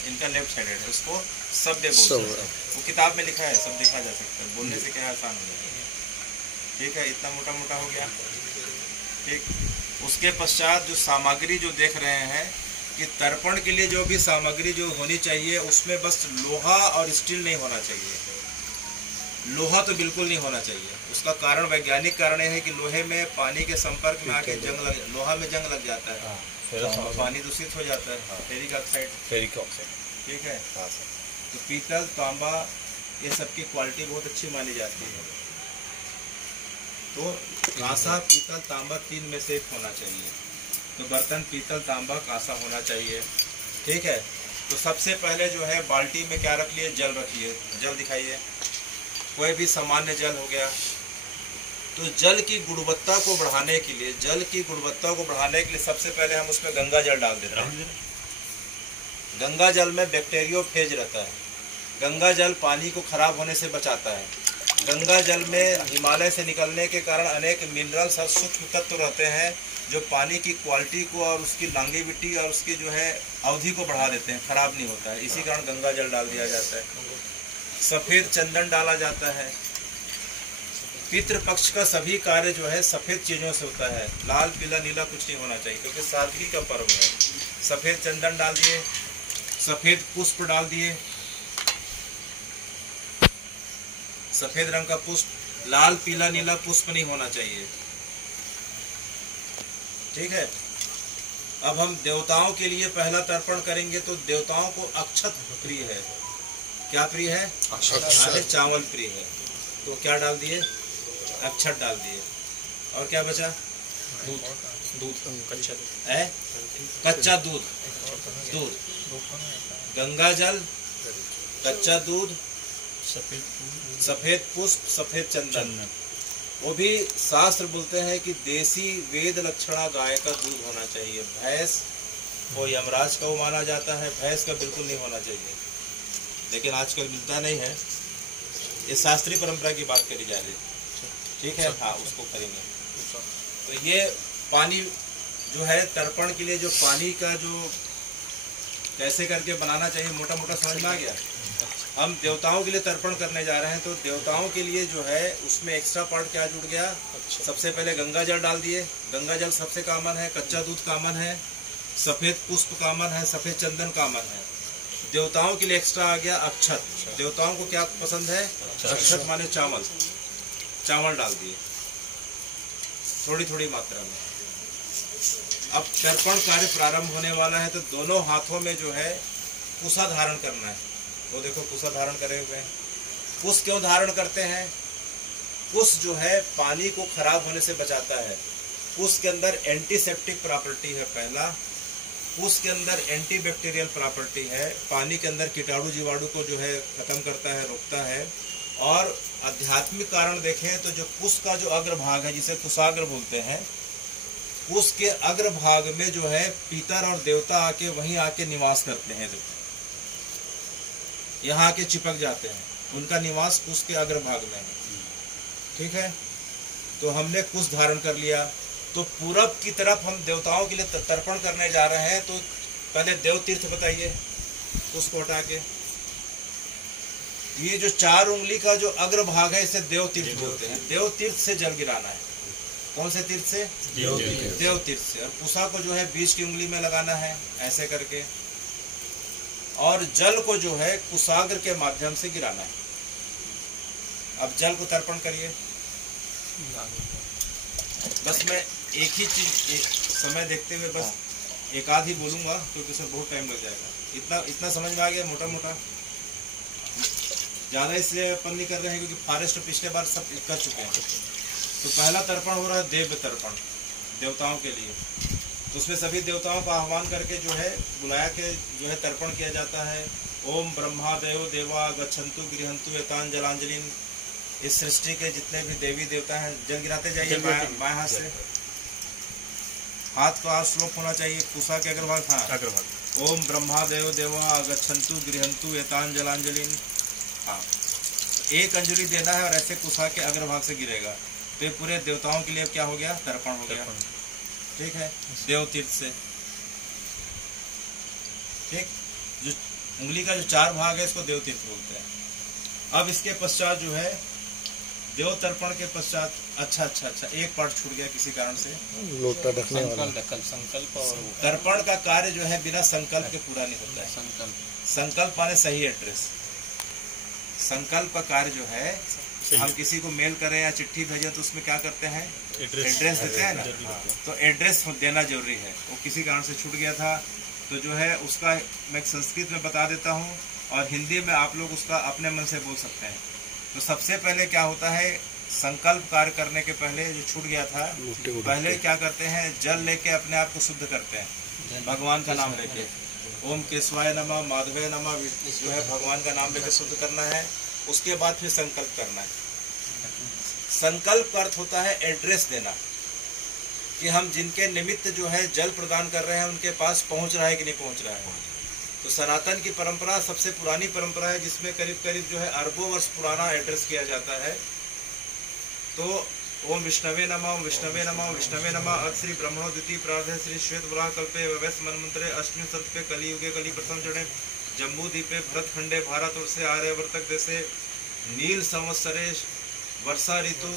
इनका लेफ्ट साइडेड है, उसको शब्द बोलते हैं। वो किताब में लिखा है, सब देखा जा सकता है, बोलने से क्या आसान हो जाएगा। ठीक है, इतना मोटा मोटा हो गया। ठीक, उसके पश्चात जो सामग्री जो देख रहे हैं कि तर्पण के लिए जो भी सामग्री जो होनी चाहिए, उसमें बस लोहा और स्टील नहीं होना चाहिए। लोहा तो बिल्कुल नहीं होना चाहिए। उसका कारण, वैज्ञानिक कारण यह है कि लोहे में पानी के संपर्क में आके लोहा में जंग लग जाता है, तो पानी दूषित हो जाता है। Ferric oxide. ठीक है, तो पीतल, तांबा, ये सब की क्वालिटी बहुत अच्छी मानी जाती है। तो कांसा, पीतल, तांबा 3 में से 1 होना चाहिए। तो बर्तन पीतल, तांबा, कांसा होना चाहिए। ठीक है, तो सबसे पहले जो है बाल्टी में क्या रख लिए? जल रखिए। जल दिखाइए, कोई भी सामान्य जल हो गया। तो जल की गुणवत्ता को बढ़ाने के लिए, सबसे पहले हम उसमें गंगा जल डाल देते हैं। गंगा जल में बैक्टीरियोफेज रहता है। गंगा जल पानी को खराब होने से बचाता है। गंगा जल में हिमालय से निकलने के कारण अनेक मिनरल्स और सूक्ष्म तत्व रहते हैं, जो पानी की क्वालिटी को और उसकी लॉन्गेविटी और उसकी जो है अवधि को बढ़ा देते हैं, खराब नहीं होता है। इसी कारण गंगा जल डाल दिया जाता है। सफ़ेद चंदन डाला जाता है। पितृपक्ष का सभी कार्य जो है सफ़ेद चीज़ों से होता है। लाल, पीला, नीला कुछ नहीं होना चाहिए, क्योंकि सादगी का पर्व है। सफ़ेद चंदन डाल दिए, सफ़ेद पुष्प डाल दिए, सफ़ेद रंग का पुष्प। लाल, पीला, नीला पुष्प नहीं होना चाहिए। ठीक है, अब हम देवताओं के लिए पहला तर्पण करेंगे। तो देवताओं को अक्षत प्रिय है। क्या प्रिय है? अक्षत। चावल प्रिय है। तो क्या डाल दिए? अक्षत डाल दिए। और क्या बचा? कच्चा दूध। गंगा जल, कच्चा दूध, सफेद पुष्प, सफेद चंदन। वो भी शास्त्र बोलते हैं कि देसी वेद लक्षणा गाय का दूध होना चाहिए। भैंस को यमराज का वो माना जाता है, भैंस का बिल्कुल नहीं होना चाहिए, लेकिन आजकल मिलता नहीं है। ये शास्त्रीय परंपरा की बात करी जा रही है, ठीक है। हाँ, उसको करेंगे। तो ये पानी जो है तर्पण के लिए, जो पानी का जो कैसे करके बनाना चाहिए, मोटा मोटा समझ में आ गया। हम देवताओं के लिए तर्पण करने जा रहे हैं, तो देवताओं के लिए जो है उसमें एक्स्ट्रा पार्ट क्या जुड़ गया। सबसे पहले गंगा जल डाल दिए। गंगा जल सबसे कॉमन है, कच्चा दूध कॉमन है, सफेद पुष्प कॉमन है, सफेद चंदन कॉमन है। देवताओं के लिए एक्स्ट्रा आ गया अक्षत। देवताओं को क्या पसंद है? अक्षत माने चावल। चावल डाल दिए थोड़ी थोड़ी मात्रा में। अब तर्पण कार्य प्रारंभ होने वाला है, तो दोनों हाथों में जो है कुसा धारण करना है। वो देखो कुसा धारण करे हुए हैं। कुस क्यों धारण करते हैं? कुस जो है पानी को खराब होने से बचाता है। कुस के अंदर एंटीसेप्टिक प्रॉपर्टी है पहला। कुस के अंदर एंटीबैक्टीरियल प्रॉपर्टी है। पानी के अंदर कीटाणु जीवाणु को जो है खत्म करता है, रोकता है। और आध्यात्मिक कारण देखें तो जो कुस का जो अग्रभाग है, जिसे कुशाग्र बोलते हैं, कुस के अग्रभाग में जो है पितर और देवता आके वहीं आके निवास करते हैं। यहाँ आके चिपक जाते हैं। उनका निवास कुश के अग्रभाग में है, ठीक है। तो हमने कुश धारण कर लिया। तो पूरब की तरफ हम देवताओं के लिए तर्पण करने जा रहे हैं। तो पहले देव तीर्थ बताइए, कुश को हटा के। ये जो 4 उंगली का जो अग्रभाग है, इसे देव तीर्थ बोलते हैं। देव तीर्थ से जल गिराना है। कौन से तीर्थ से? देव तीर्थ से। और कुशा को जो है बीच की उंगली में लगाना है, ऐसे करके। और जल को जो है कुशाग्र के माध्यम से गिराना है। अब जल को तर्पण करिए। बस मैं एक ही चीज समय देखते हुए बस एक आध ही बोलूंगा, क्योंकि उसमें बहुत टाइम लग जाएगा। इतना समझ में आ गया मोटा मोटा। ज्यादा इसलिए अपन नहीं कर रहे हैं क्योंकि फॉरेस्ट पिछले बार सब कर चुके हैं। तो पहला तर्पण हो रहा है देव तर्पण, देवताओं के लिए। तो उसमें सभी देवताओं का आह्वान करके जो है बुलाया के जो है तर्पण किया जाता है। ओम ब्रह्मा देव देवा गच्छन्तु गृहन्तु एतान जलांजलिन। इस सृष्टि के जितने भी देवी देवता हैं जल गिराते जाइए बाएं हाथ से। हाथ का स्लोप होना चाहिए। कुशा के अग्रभाग। हाँ, ओम ब्रह्मा देव देवा गच्छन्तु गृहन्तु एतान जलांजलिन। हाँ, एक अंजलि देना है और ऐसे कुशा के अग्रभाग से गिरेगा। तो ये पूरे देवताओं के लिए क्या हो गया? तर्पण हो गया, ठीक है। देव तीर्थ से, ठीक। जो उंगली का जो 4 भाग है, इसको देव तीर्थ बोलते हैं। अब इसके पश्चात जो है देव तर्पण के पश्चात अच्छा एक पार्ट छूट गया किसी कारण से, लोटा रखने वाला। संकल्प और तर्पण का कार्य जो है बिना संकल्प के पूरा नहीं होता है। संकल्प माने सही एड्रेस। संकल्प का कार्य जो है, हम किसी को मेल करें या चिट्ठी भेजें तो उसमें क्या करते हैं? एड्रेस देते हैं ना। तो एड्रेस देना जरूरी है। वो किसी कारण से छूट गया था, तो जो है उसका मैं संस्कृत में बता देता हूँ और हिंदी में आप लोग उसका अपने मन से बोल सकते हैं। तो सबसे पहले क्या होता है, संकल्प कार्य करने के पहले जो छूट गया था, पहले क्या करते हैं? जल लेके अपने आप को शुद्ध करते हैं, भगवान का नाम लेके। ओम केशवाय नमः, माधवाय नमः, जो है भगवान का नाम लेकर शुद्ध करना है। उसके बाद फिर संकल्प करना है। संकल्प का अर्थ होता है एड्रेस देना, कि हम जिनके निमित्त जो है जल प्रदान कर रहे हैं उनके पास पहुंच रहा है कि नहीं पहुंच रहा है। तो सनातन की परंपरा सबसे पुरानी परंपरा है, जिसमें करीब करीब जो है अरबों वर्ष पुराना एड्रेस किया जाता है। तो ओम विष्णवे नमः, ओम विष्णवे नमः, ओम विष्णवे नमः। श्री ब्रह्मणो द्वितीय प्रार्थ श्री श्वेत वराह कल्पे वैश्य मनमंत्रे अष्टमी सत्य कलियुगे कली प्रथम चढ़े जम्बू द्वीपे भरत खंडे भारत और से आर्यवर्तक देशे नील संवत्सरे वर्षा ऋतु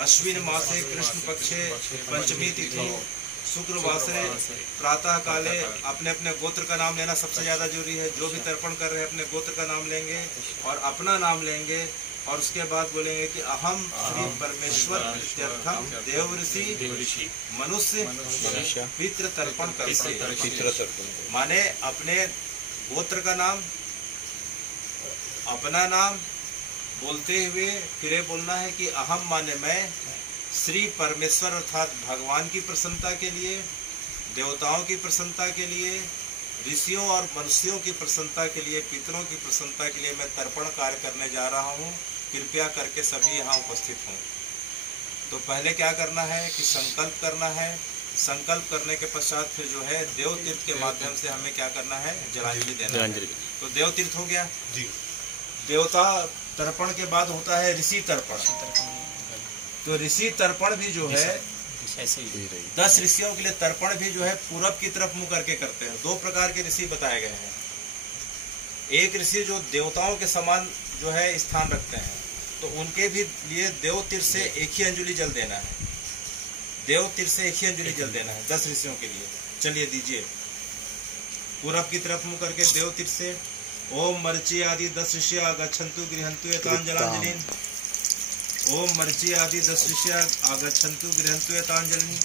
अश्विन मासे कृष्ण पक्षे पंचमी तिथि शुक्रवासरे प्रातः काले। अपने अपने गोत्र का नाम लेना सबसे ज्यादा जरूरी है। जो भी तर्पण कर रहे हैं अपने गोत्र का नाम लेंगे और अपना नाम लेंगे, और उसके बाद बोलेंगे कि अहम श्री परमेश्वर इत्यर्थम देव ऋषि मनुष्य पितृ तर्पण करते। माने अपने गोत्र का नाम, अपना नाम बोलते हुए फिर बोलना है कि अहम माने मैं, श्री परमेश्वर अर्थात भगवान की प्रसन्नता के लिए, देवताओं की प्रसन्नता के लिए, ऋषियों और मनुष्यों की प्रसन्नता के लिए, पितरों की प्रसन्नता के लिए मैं तर्पण कार्य करने जा रहा हूँ। कृपया करके सभी यहाँ उपस्थित हों। तो पहले क्या करना है कि संकल्प करना है। संकल्प करने के पश्चात फिर जो है देव तीर्थ के माध्यम से हमें क्या करना है, जलांजलि देना है। तो देव तीर्थ हो गया जी। देवता तर्पण के बाद होता है ऋषि तर्पण। तो ऋषि तर्पण भी जो है 10 ऋषियों के लिए तर्पण भी जो है पूरब की तरफ मुंह करके करते हैं। 2 प्रकार के ऋषि बताए गए हैं। एक ऋषि जो देवताओं के समान जो है स्थान रखते हैं, तो उनके भी लिए देव तीर्थ से एक ही अंजलि जल देना है। देव तीर्थ से एक ही अंजलि जल देना है 10 ऋषियों के लिए। चलिए दीजिए, पूरब की तरफ मुंह करके देव तीर्थ से ओम मर्ची आदि 10 ऋषि आगच्छन्तु गृहन्तु एतांजलांजलि। ओम मर्ची आदि 10 ऋषि आगच्छन्तु गृहन्तु एतांजलि।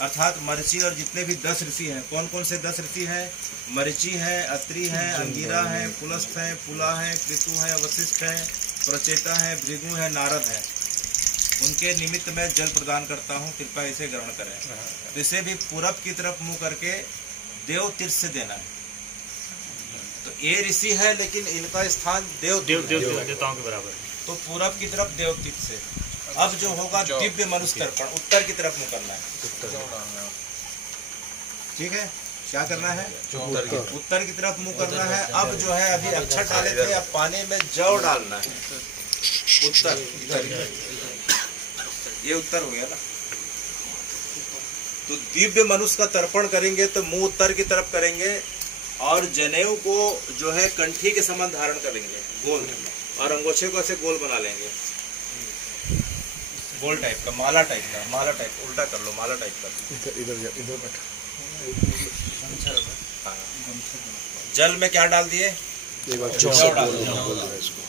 अर्थात मर्ची और जितने भी 10 ऋषि हैं, कौन कौन से 10 ऋषि हैं? मर्ची है, अत्रि है, अंगिरा है, पुलस्थ है, पुला है, कृतु है, वशिष्ठ है, प्रचेता है, भृगु है, नारद है। उनके निमित्त में जल प्रदान करता हूँ, कृपया इसे ग्रहण करें। तो इसे भी पूरब की तरफ मुंह करके देव तीर्थ से देना है। तो ये ऋषि है लेकिन इनका स्थान देवताओं के बराबर। तो पूरब की तरफ देव तीर्थ से। अब जो होगा दिव्य मनुष्य तर्पण, उत्तर की तरफ मुंह करना है। ठीक है, क्या करना है? उत्तर की तरफ मुंह करना है। अब जो है अभी अक्षर डाले थे, अब पानी में जौ डालना है। उत्तर, ये उत्तर हो गया ना। तो दिव्य मनुष्य का तर्पण करेंगे तो मुंह उत्तर की तरफ करेंगे और जनेऊ को जो है कंठी के समान धारण करेंगे गोल, और अंगोछे को ऐसे गोल बना लेंगे, गोल टाइप का, माला टाइप का। माला टाइप उल्टा कर लो, माला टाइप का। इधर बैठ। जल में क्या डाल दिए? जौ डाल दिए।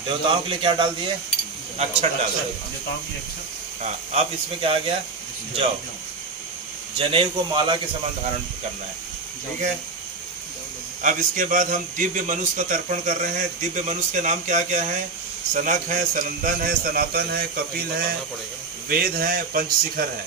देवताओं के लिए क्या डाल दिए? अक्षर डाल दिए। हाँ, अब इसमें क्या आ गया? जौ। जनेऊ को माला के समान धारण करना है। ठीक है। अब इसके बाद हम दिव्य मनुष्य का तर्पण कर रहे हैं। दिव्य मनुष्य के नाम क्या क्या है? सनक है, सनंदन है, सनातन है, कपिल है, वेद है, पंचशिखर है।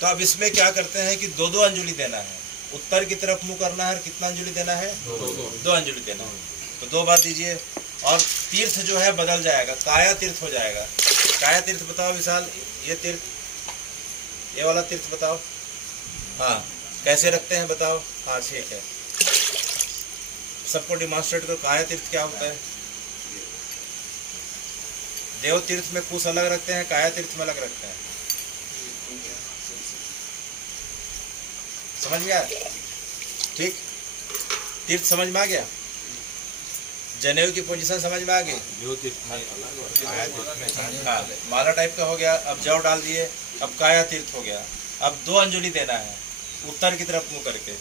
तो अब इसमें क्या करते हैं कि 2-2 अंजलि देना है। उत्तर की तरफ मुंह करना है। कितना अंजलि देना है? 2 अंजलि देना है। तो 2 बार दीजिए। और तीर्थ जो है बदल जाएगा, काया तीर्थ हो जाएगा। काया तीर्थ बताओ विशाल, ये तीर्थ, ये वाला तीर्थ बताओ। हाँ, कैसे रखते हैं बताओ। हाँ ठीक है, सबको डिमॉन्स्ट्रेट करो। काया तीर्थ क्या होता है? देव तीर्थ में कुछ अलग रखते हैं, काया तीर्थ में अलग रखते हैं। समझ में आया? ठीक, तीर्थ समझ में आ गया। जनेऊ की पोजीशन समझ में आ गई। हाँ, माला टाइप का हो गया। अब जौ डाल दिए। अब काया तीर्थ हो गया। अब 2 अंजलि देना है उत्तर की तरफ मुंह करके।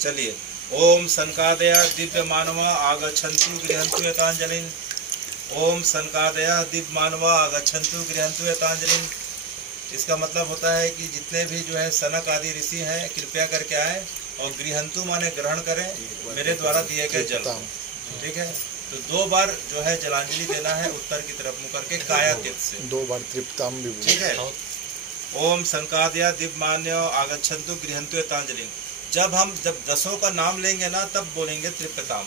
चलिए, ओम सनकादया दिव्य मानवा आगच्छन्तु गृहन्तु एतांजलि। ओम सनकादया दिव्य मानवा आगच्छन्तु गृहन्तु एतांजलि। इसका मतलब होता है कि जितने भी जो है सनक आदि ऋषि हैं, कृपया करके आए और गृहन्तु माने ग्रहण करें मेरे द्वारा दिए गए जल। ठीक है। तो 2 बार जो है जलांजलि देना है उत्तर की तरफ मुंह करके, काया तीर्थ से। 2 बार तृप्ताम भी। ठीक है। ओम सनकादया दिव्यमान्य आगच्छन्तु गृहन्तु एतांजलि। जब 10 का नाम लेंगे ना, तब बोलेंगे तृप्ताम।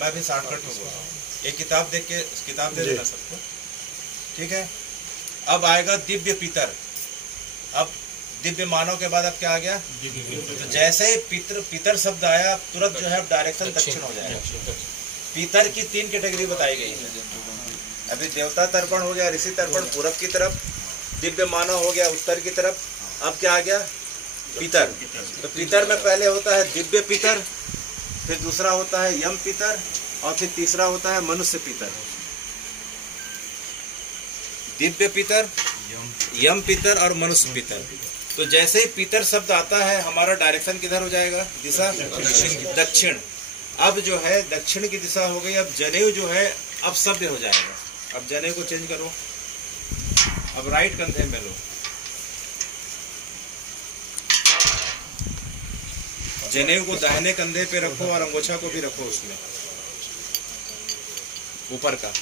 मैं भी शॉर्टकट में बोल रहा हूँ। एक किताब देख के किताब दे देना सबको। ठीक है। अब आएगा दिव्य पितर। अब दिव्य मानव के बाद अब क्या आ गया? तो जैसे ही पितर शब्द आया, तुरंत जो है डायरेक्शन दक्षिण हो जाएगा। पितर की 3 कैटेगरी बताई गई है। अभी देवता तर्पण हो गया, ऋषि तर्पण पूरब की तरफ, दिव्य मानव हो गया उत्तर की तरफ। अब क्या आ गया? पितर। तो पितर में पहले होता है दिव्य पितर, फिर दूसरा होता है यम पितर, और फिर तीसरा होता है मनुष्य पितर। दिव्य पितर, यम पितर और मनुष्य पितर। तो जैसे ही पितर शब्द आता है, हमारा डायरेक्शन किधर हो जाएगा? दिशा दक्षिण। अब जो है दक्षिण की दिशा हो गई। अब जनेऊ जो है अब सभ्य हो जाएगा। अब जनेऊ को चेंज करो, अब राइट कंधे में लो। जनेऊ को दाहिने कंधे पे रखो और अंगोछा को भी रखो उसमें, ऊपर का।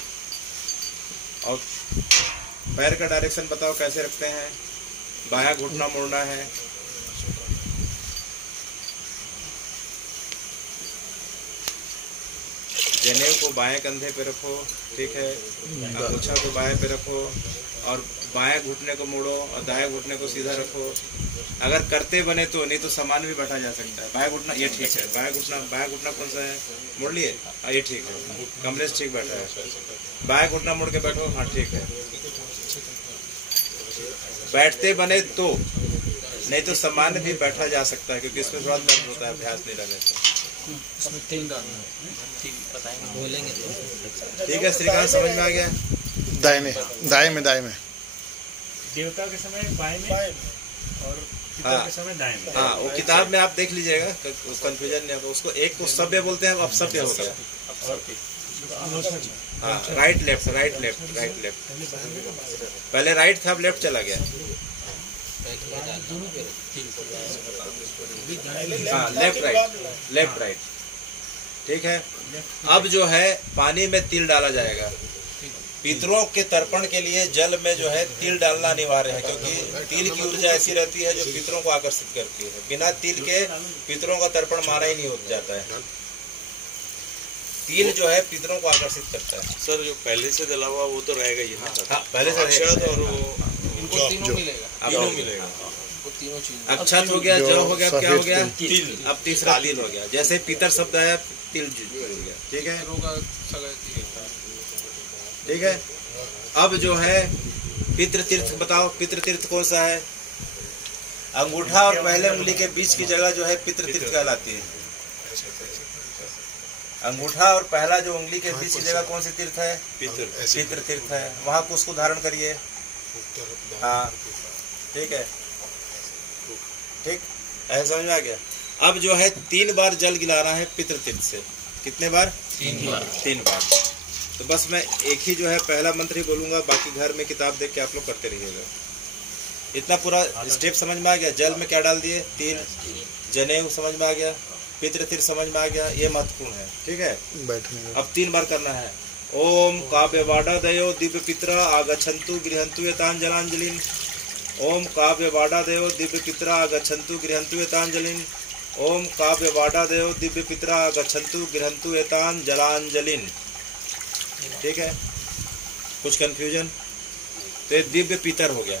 और पैर का डायरेक्शन बताओ कैसे रखते हैं? बायां घुटना मोड़ना है, जनेऊ को बाएं कंधे पे रखो, ठीक है, अंगूछा को बाएं पे रखो और बाएं घुटने को मोड़ो और दाएं घुटने को सीधा रखो। अगर करते बने तो, नहीं तो सामान भी बैठा जा सकता है। बाएं घुटना ये ठीक है, बाएं घुटना कौन सा है, मोड़ लिए, हाँ ये ठीक है, कमलेश ठीक बैठा है। बाएं घुटना मोड़ के बैठो, हाँ ठीक है। बैठते बने तो, नहीं तो सामान्य भी बैठा जा सकता है, क्योंकि इसमें थोड़ा दर्द होता है अभ्यास नहीं रहने से। इसमें तेल डालना है, ठीक बताएंगे, बोलेंगे तो। ठीक है श्रीकांत, समझ में आ गया? दाएं में देवता के समय बाएं में और पितर के समय दाएं में। हाँ, वो किताब में आप देख लीजिएगा, कंफ्यूजन नहीं होगा। उसको एक को सभ्य बोलते हैं, अब सभ्य हो गया। हाँ, right left, right left, right left. पहले राइट था, अब लेफ्ट चला गया। हाँ, लेफ्ट राइट, ठीक है। अब जो है पानी में तिल डाला जाएगा। पितरों के तर्पण के लिए जल में जो है तिल डालना अनिवार्य है, क्योंकि तिल की ऊर्जा ऐसी रहती है जो पितरों को आकर्षित करती है। बिना तिल के पितरों का तर्पण माना ही नहीं हो जाता है। तिल जो है पितरों को आकर्षित करता है। सर जो पहले से डला हुआ वो तो रहेगा ही ना? हाँ, पहले से अक्षत और इनको तीनों मिलेगा, तीनों मिलेगा। वो तीनों चीज। अक्षत हो गया, जौ हो गया, क्या हो गया, तिल। अब तीसरा तिल हो गया। जैसे पितर शब्द आया, तिल जुड़ गया, ठीक है, ठीक है। अब जो है पितृतीर्थ बताओ, पितृतीर्थ कौन सा है? अंगूठा और पहले उंगली के बीच की जगह जो है पितृतीर्थ कहलाती है। अंगूठा और पहला जो उंगली के बीच की जगह कौन सी तीर्थ है? पितृतीर्थ है। वहां को उसको धारण करिए। हाँ, ठीक है, ठीक, ऐसा समझ में आ गया। अब जो है 3 बार जल गिलाना है पितृतीर्थ से। कितने बार? 3 बार। तो बस मैं एक ही जो है पहला मंत्र ही बोलूंगा, बाकी घर में किताब देख के आप लोग करते रहिएगा। इतना पूरा स्टेप समझ में आ गया? जल में क्या डाल दिए? तिल। जनेऊ समझ में आ गया? पितृतीर्थ समझ में आ गया? ये महत्वपूर्ण है, ठीक है। अब 3 बार करना है। ओम काव्यवाड़ा दयो दिव्य पित्रा आगच्छन्तु गृहन्तु एतांजलांजलिं। ओम काव्यवाड़ा दयो दिव्य पित्रा आगच्छन्तु गृहन्तु एतांजलिं। ओम काव्यवाड़ा दयो दिव्य पित्रा आगच्छन्तु गृहन्तु एतांजलांजलिं। ठीक है, कुछ कंफ्यूजन? तो ये दिव्य पितर हो गया।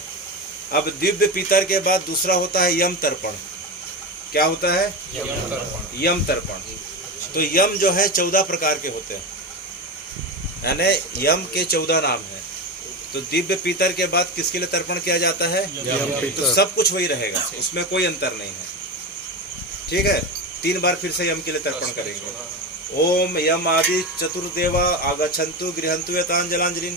अब दिव्य पितर के बाद दूसरा होता है यम तर्पण। क्या होता है? यम तर्पण। तो यम जो है 14 प्रकार के होते हैं, यानी यम के 14 नाम हैं। तो दिव्य पितर के बाद किसके लिए तर्पण किया जाता है? तो सब कुछ वही रहेगा, उसमें कोई अंतर नहीं है, ठीक है। 3 बार फिर से यम के लिए तर्पण करेंगे। ओम यम आदि चतुर्देवा आगच्छन्तु गृहन्तु एतांजलांजलिं।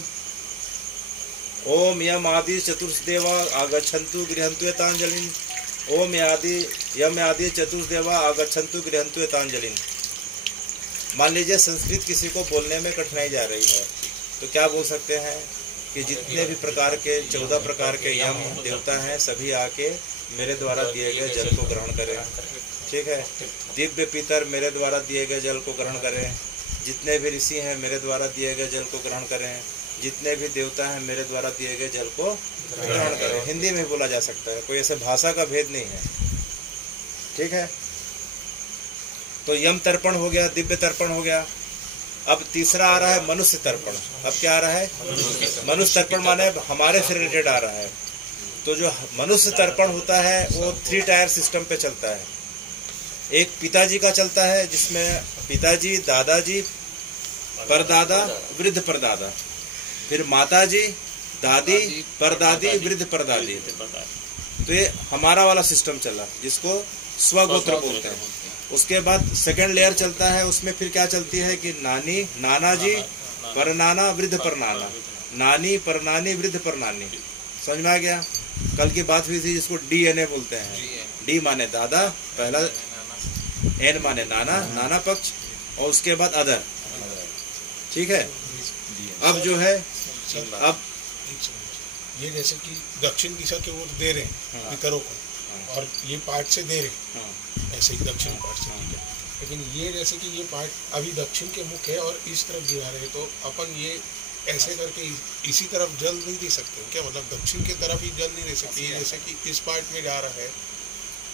ओम यम आदि चतुर्देवा आगच्छन्तु गृहन्तु एतांजलिं। ओम यम आदि चतुर्देवा आगच्छन्तु गृहन्तु एतांजलिं। मान लीजिए संस्कृत किसी को बोलने में कठिनाई जा रही है, तो क्या बोल सकते हैं कि जितने भी प्रकार के 14 प्रकार के यम देवता हैं, सभी आके मेरे द्वारा दिए गए जल को ग्रहण करें, ठीक है। दिव्य पितर मेरे द्वारा दिए गए जल को ग्रहण करें। जितने भी ऋषि हैं मेरे द्वारा दिए गए जल को ग्रहण करें। जितने भी देवता हैं मेरे द्वारा दिए गए जल को ग्रहण करें। हिंदी में बोला जा सकता है, कोई ऐसे भाषा का भेद नहीं है, ठीक है। तो यम तर्पण हो गया, दिव्य तर्पण हो गया। अब तीसरा आ रहा है मनुष्य तर्पण। अब क्या आ रहा है? मनुष्य तर्पण माने हमारे से रिलेटेड आ रहा है। तो जो मनुष्य तर्पण होता है वो 3 टायर सिस्टम पे चलता है। एक पिताजी का चलता है, जिसमें पिताजी, दादाजी, परदादा, वृद्ध परदादा, फिर माताजी, दादी, परदादी, वृद्ध परदादी। तो ये हमारा वाला सिस्टम चला, जिसको स्वगोत्र बोलते हैं। उसके बाद सेकंड लेयर चलता है, उसमें फिर क्या चलती है कि नानी, नानाजी, परनाना, वृद्ध परनाना, नानी, परनानी, वृद्ध परनानी। समझ में आ गया? कल की बात हुई थी जिसको DNA बोलते हैं। डी माने दादा, पहला एन माने नाना, नाना पक्ष, और उसके बाद अदर, ठीक है। अब जो है, अब ये जैसे कि दक्षिण दिशा की ओर दे रहे हैं पितरों को, और ये पार्ट से दे रहे हैं, ऐसे ही दक्षिण पार्ट से, ठीक है। लेकिन ये जैसे कि ये पार्ट अभी दक्षिण के मुख है और इस तरफ गिरा रहे हैं, तो अपन ये ऐसे करके इसी तरफ जल नहीं दे सकते क्या? मतलब दक्षिण की तरफ ही जल नहीं दे सकते? ये जैसे कि इस पार्ट में जा रहा है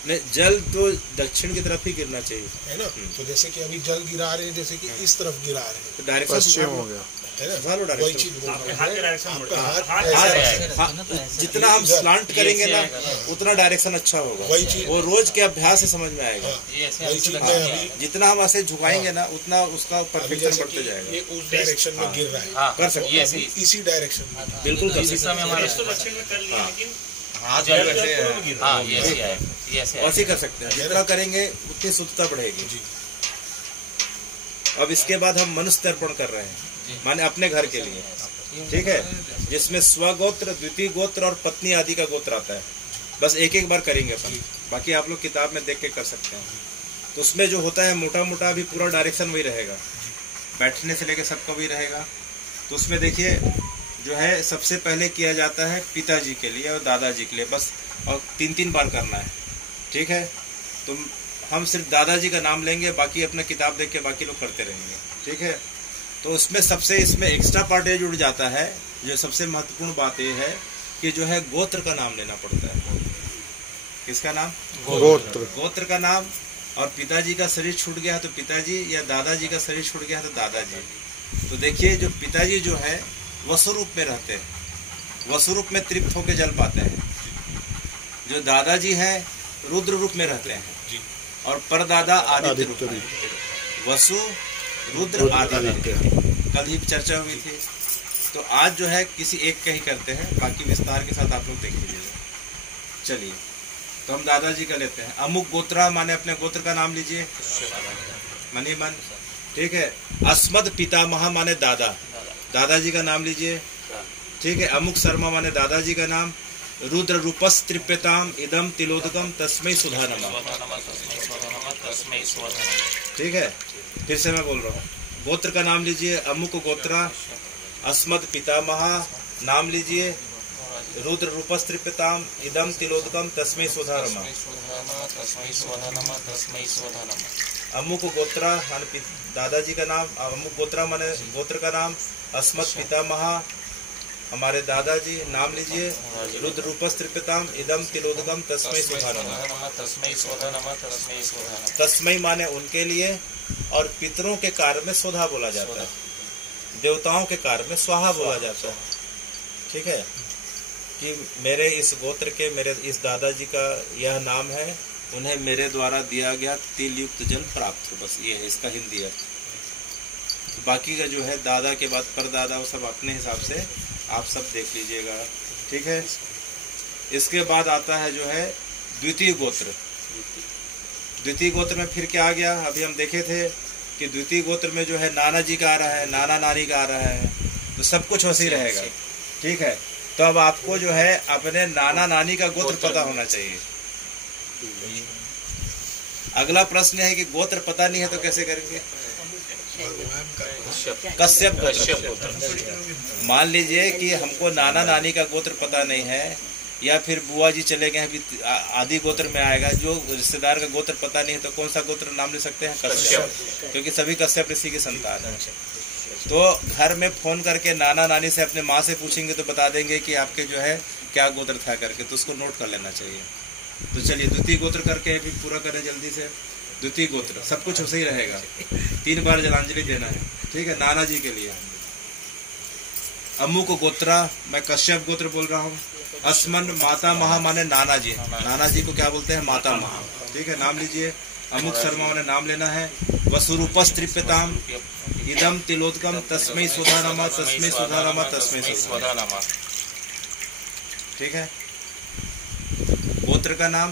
नहीं, जल तो दक्षिण की तरफ ही गिरना चाहिए, है ना। तो जैसे कि अभी जल गिरा रहे हैं, जैसे कि इस तरफ गिरा रहे हैं, तो डायरेक्शन पश्चिम हो गया। है ना, लो वही डायरेक्शन। चीज बोल आपके रहा हाथ हूं। के डायरेक्शन आपका मुड़ता है। हाथ हाँ, ऐसा हाँ, जितना हम स्लांट करेंगे ना उतना डायरेक्शन अच्छा होगा। वही चीज। वो रोज के अभ्यास से समझ में आएगा। वही चीज मैं अभी जितना हम ऐसे झुकाएंगे ना उतना उसका अभी परफेक्शन जैसे बढ़ते कि जाएगा। ये उस डायरेक्शन में गिर रहा है, कर सकते हैं, अभी इसी डायरेक्शन में। बिल्कुल कर सकते तो दक्षिण में कर लिया, लेकिन वैसे कर सकते हैं। जितना करेंगे उतनी शुद्धता बढ़ेगी। जी। अब इसके बाद हम मनुष्य तर्पण कर रहे हैं, माने अपने घर के लिए, ठीक है, जिसमें स्वगोत्र, द्वितीय गोत्र और पत्नी आदि का गोत्र आता है। बस एक एक बार करेंगे अपन, बाकी आप लोग किताब में देख के कर सकते हैं। तो उसमें जो होता है मोटा मोटा अभी पूरा डायरेक्शन वही रहेगा, बैठने से लेकर सबका वही रहेगा। तो उसमें देखिए जो है सबसे पहले किया जाता है पिताजी के लिए और दादाजी के लिए, बस, और 3-3 बार करना है, ठीक है। तो हम सिर्फ दादाजी का नाम लेंगे, बाकी अपना किताब देख के बाकी लोग करते रहेंगे, ठीक है। तो उसमें सबसे इसमें एक्स्ट्रा पार्ट ये जुड़ जाता है, जो सबसे महत्वपूर्ण बात ये है कि जो है गोत्र का नाम लेना पड़ता है। किसका नाम? गोत्र का नाम। और पिताजी का शरीर छूट गया है तो पिताजी, या दादाजी का शरीर छूट गया है तो दादाजी। तो देखिए जो पिताजी जो है वसु रूप में रहते हैं, वसु रूप में तृप्त होकर जल पाते हैं। जो दादाजी है रुद्र रूप में रहते हैं, और परदादा आदित्य रूप में। वसु, रुद्र, आदित्य, कल ही चर्चा हुई थी। तो आज जो है किसी एक का ही करते हैं, बाकी विस्तार के साथ आप लोग देख लीजिएगा। चलिए, तो हम दादाजी का लेते हैं। अमुक गोत्रा माने अपने गोत्र का नाम लीजिए, मनी मन, ठीक है। अस्मद पितामह माने दादा, दादाजी का नाम लीजिए, ठीक है। अमुक शर्मा माने दादाजी का नाम। रुद्र रूपस त्रिप्यताम इदम तिलोदकम तस्मै सुधा नमः, ठीक है। फिर से मैं बोल रहा हूँ, गोत्र का नाम लीजिए, अमुक गोत्रा, अस्मद पितामह नाम लीजिए, रुद्र रूपस त्रिप्यताम इदम तिलोदकम तस्मै सुधा नमः। अमुक गोत्रा माने दादाजी का नाम, अमुक गोत्रा माने गोत्र का नाम, अस्मद पितामह हमारे दादाजी नाम लीजिए, रुद्र रूपस त्रिप्यताम इदम तिलोदकम तस्मै सुधा नमः। तस्मै माने उनके लिए, और पितरों के कार्य में सोधा बोला जाता है, देवताओं के कार्य में स्वाहा बोला जाता है, ठीक है। कि मेरे इस गोत्र के, मेरे इस दादाजी का यह नाम है, उन्हें मेरे द्वारा दिया गया तिल युक्त जल प्राप्त हो, बस ये है इसका हिंदी अर्थ। बाकी का जो है दादा के बाद परदादा, वो सब अपने हिसाब से आप सब देख लीजिएगा, ठीक है। इसके बाद आता है जो है द्वितीय गोत्र। द्वितीय गोत्र में फिर क्या आ गया, अभी हम देखे थे कि द्वितीय गोत्र में जो है नाना जी का आ रहा है, नाना नानी का आ रहा है, तो सब कुछ वैसे रहेगा, ठीक है। तो अब आपको जो है अपने नाना नानी का गोत्र पता होना चाहिए। अगला प्रश्न है कि गोत्र पता नहीं है तो कैसे करेंगे? कश्यप गोत्र। मान लीजिए कि हमको नाना नानी का गोत्र पता नहीं है, या फिर बुआ जी चले गए हैं, आदि गोत्र में आएगा। जो रिश्तेदार का गोत्र पता नहीं है तो कौन सा गोत्र नाम ले सकते हैं? कश्यप, क्योंकि सभी कश्यप ऋषि की संतान है। तो घर में फोन करके नाना नानी से, अपने माँ से पूछेंगे तो बता देंगे कि आपके जो है क्या गोत्र था करके, तो उसको नोट कर लेना चाहिए। तो चलिए द्वितीय गोत्र करके भी पूरा करें जल्दी से। द्वितीय गोत्र सब कुछ वैसे ही रहेगा, 3 बार जलांजलि देना है, ठीक है, नाना जी के लिए। अमुक गोत्रा, मैं कश्यप गोत्र बोल रहा हूँ। अस्मन माता महा माने नाना जी, नाना जी को क्या बोलते हैं? माता महा, ठीक है, नाम लीजिए। अमुक शर्मा माने नाम लेना है। वसुरूपस त्रिप्यताम इदम तिलोदकम तस्मै सुधा नमः, तस्मै सुधा नमः, तस्मै सुधा नमः, ठीक है। गोत्र का नाम,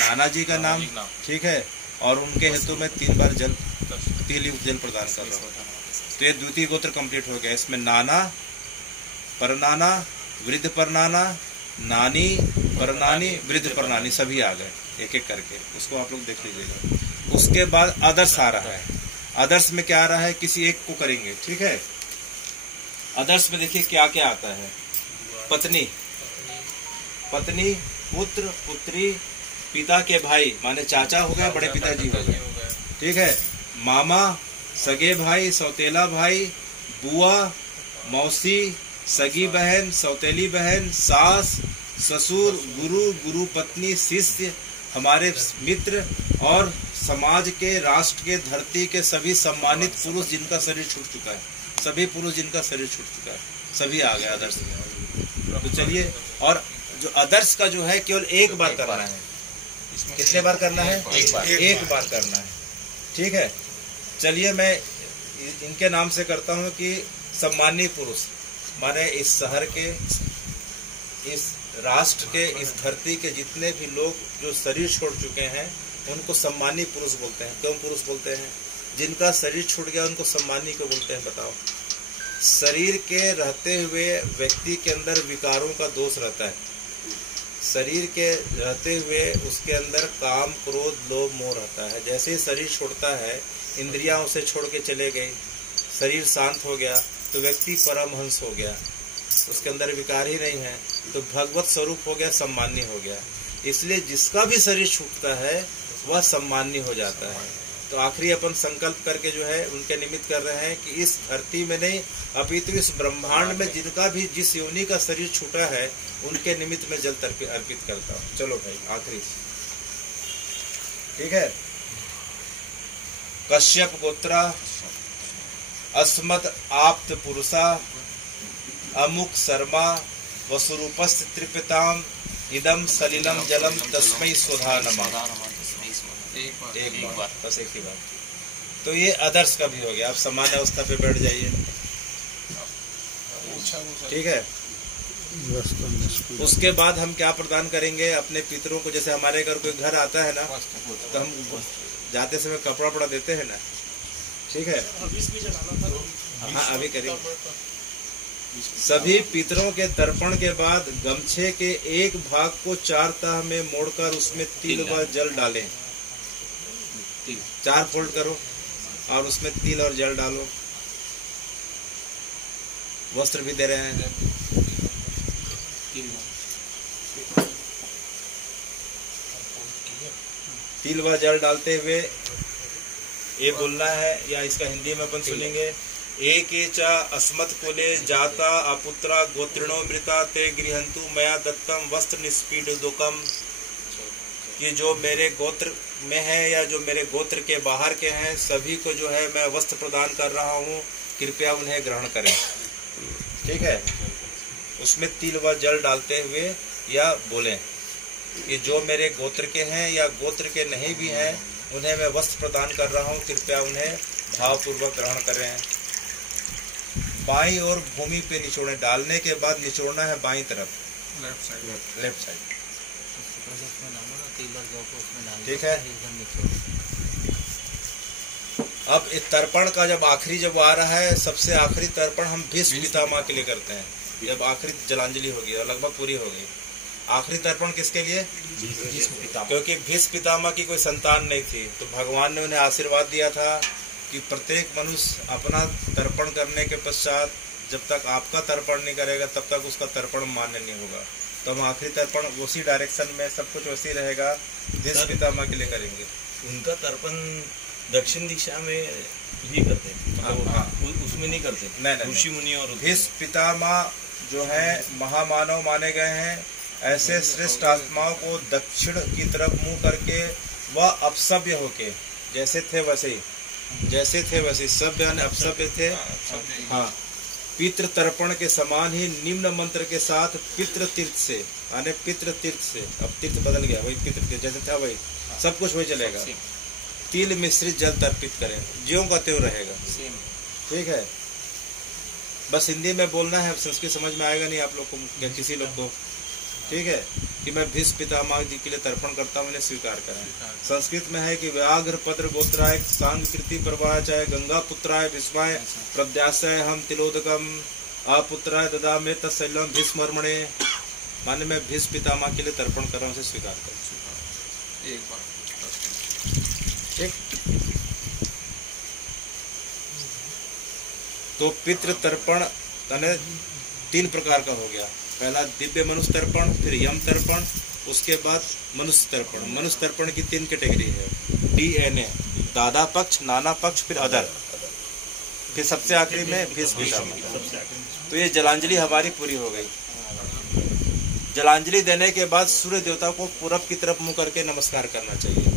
नाना जी का नाम, ठीक है, और उनके हेतु में 3 बार जल, तिल युक्त जल प्रदान कर रहा हूँ। तो ये द्वितीय गोत्र कंप्लीट हो गया। इसमें नाना, परनाना, वृद्ध परनाना, नानी, परनानी, वृद्ध परनानी सभी आ गए एक एक करके, उसको आप लोग देख लीजिएगा। उसके बाद आदर्श आ रहा है। आदर्श में क्या आ रहा है? किसी एक को करेंगे, ठीक है। आदर्श में देखिए क्या क्या आता है। पत्नी, पत्नी, पुत्र, पुत्री, पिता के भाई माने चाचा हो गए, बड़े पिताजी हो गए, ठीक है। मामा, सगे भाई, सौतेला भाई, बुआ, मौसी, सगी बहन, सौतेली बहन, सास, ससुर, गुरु, गुरु पत्नी, शिष्य, हमारे मित्र और समाज के, राष्ट्र के, धरती के सभी सम्मानित पुरुष जिनका शरीर छूट चुका है, सभी पुरुष जिनका शरीर छूट चुका है, सभी आ गए आदर्श में। तो चलिए, और जो आदर्श का जो है केवल एक बार करना है। कितने बार करना है? एक बार करना है। ठीक है, चलिए मैं इनके नाम से करता हूँ कि सम्मानीय पुरुष, माने इस शहर के, इस राष्ट्र के, इस धरती के जितने भी लोग जो शरीर छोड़ चुके हैं उनको सम्मानीय पुरुष बोलते हैं। क्यों पुरुष बोलते हैं? जिनका शरीर छूट गया उनको सम्मानीय क्यों बोलते हैं बताओ? शरीर के रहते हुए व्यक्ति के अंदर विकारों का दोष रहता है। शरीर के रहते हुए उसके अंदर काम, क्रोध, लोभ, मोह रहता है। जैसे ही शरीर छोड़ता है, इंद्रियां उसे छोड़ के चले गई, शरीर शांत हो गया तो व्यक्ति परमहंस हो गया, उसके अंदर विकार ही नहीं है, तो भगवत स्वरूप हो गया, सम्मानीय हो गया। इसलिए जिसका भी शरीर छूटता है वह सम्मानीय हो जाता है। तो आखिरी अपन संकल्प करके जो है उनके निमित्त कर रहे हैं कि इस धरती में नहीं अपितु इस ब्रह्मांड में जिनका भी जिस योनि का शरीर छूटा है उनके निमित्त में जल अर्पित करता हूँ। चलो भाई आखिरी, ठीक है। कश्यप गोत्रा अस्मद आप्त पुरुषा अमुक शर्मा वसुरूपस्थ त्रिपिताम इदम सलिलम जलम तस्मै स्वधा नमः। एक बार, बस एक ही बार। तो ये आदर्श का भी हो गया। आप सामान्य अवस्था पे बैठ जाइए, ठीक है। उसके बाद हम क्या प्रदान करेंगे अपने पितरों को? जैसे हमारे घर कोई घर आता है ना, तो हम जाते समय कपड़ा वपड़ा देते हैं ना, ठीक है। हाँ अभी करेंगे। सभी पितरों के तर्पण के बाद गमछे के एक भाग को 4 तह में मोड़कर उसमें तिल व जल डालें। 4 फोल्ड करो और उसमें तिल और जल डालो। वस्त्र भी दे रहे हैं। तिल व जल डालते हुए ये बोलना है, या इसका हिंदी में अपन सुनेंगे। एके च अस्मत् कुले जाता अपुत्रा गोत्रिणो मृता ते गृहंतु मया दत्तम वस्त्र निष्पीडुकम। कि जो मेरे गोत्र में है या जो मेरे गोत्र के बाहर के हैं सभी को जो है मैं वस्त्र प्रदान कर रहा हूँ, कृपया उन्हें ग्रहण करें। ठीक है, उसमें तिल व जल डालते हुए या बोलें कि जो मेरे गोत्र के हैं या गोत्र के नहीं भी हैं उन्हें मैं वस्त्र प्रदान कर रहा हूँ, कृपया उन्हें भावपूर्वक ग्रहण करें। बाईं ओर भूमि पे निचोड़ें। डालने के बाद निचोड़ना है बाईं तरफ, लेफ्ट साइड। ठीक है। अब इस तर्पण का जब आखिरी जब आ रहा है, सबसे आखिरी तर्पण हम भीष्म पितामह के लिए करते हैं। जब आखिरी जलांजलि होगी और लगभग पूरी हो गई, आखिरी तर्पण किसके लिए? क्योंकि भीष्म पितामह की कोई संतान नहीं थी, तो भगवान ने उन्हें आशीर्वाद दिया था कि प्रत्येक मनुष्य अपना तर्पण करने के पश्चात जब तक आपका तर्पण नहीं करेगा तब तक उसका तर्पण मान्य नहीं होगा। तो हम आखिरी तर्पण उसी डायरेक्शन में सब कुछ वैसे ही रहेगा, भीष्म पितामह के लिए करेंगे। उनका तर्पण दक्षिण दिशा में ही करते हैं, हाँ, उसमें नहीं करते। नहीं, ऋषि मुनि और भीष्म पितामह जो है महामानव माने गए हैं। ऐसे श्रेष्ठ आत्माओं को दक्षिण की तरफ मुंह करके वह अपसभ्य होके जैसे थे वैसे ही, सभ्य अपसभ्य थे। हाँ, पितृ तर्पण के समान ही निम्न मंत्र के साथ पितृ तीर्थ से, यानी पितृ तीर्थ से, अब तीर्थ बदल गया, वही पितृ तीर्थ जैसे था वही सब कुछ वही चलेगा। तिल मिश्रित जल तर्पित करें, ज्यों का त्यों रहेगा। ठीक है, बस हिंदी में बोलना है, संस्कृत समझ में आएगा नहीं आप लोग को या किसी लोग को। ठीक है, कि मैं भीष्म पितामह जी के लिए तर्पण करता हूँ, इन्हें स्वीकार करें। संस्कृत में है कि व्याघ्र पत्र गोत्राय सांग कृति प्रवाह चाहे गंगा पुत्राय भीष्माय प्रद्यासाय हम तिलोदकम अपुत्राय ददा में तत्सैलम भीष्मर्मणे। माने मैं भीष्म पितामह के लिए तर्पण कर रहा हूँ, स्वीकार करें एक बार। ठीक, तो पितृ तर्पण 3 प्रकार का हो गया। पहला दिव्य मनुष्य तर्पण, फिर यम तर्पण, उसके बाद मनुष्य तर्पण। मनुष्य तर्पण की 3 कैटेगरी है, DNA, दादा पक्ष, नाना पक्ष, फिर अदर, फिर सबसे आखिरी में भीष्म पितामह। तो ये जलांजलि हमारी पूरी हो गई। जलांजलि देने के बाद सूर्य देवता को पूरब की तरफ मुंह करके नमस्कार करना चाहिए।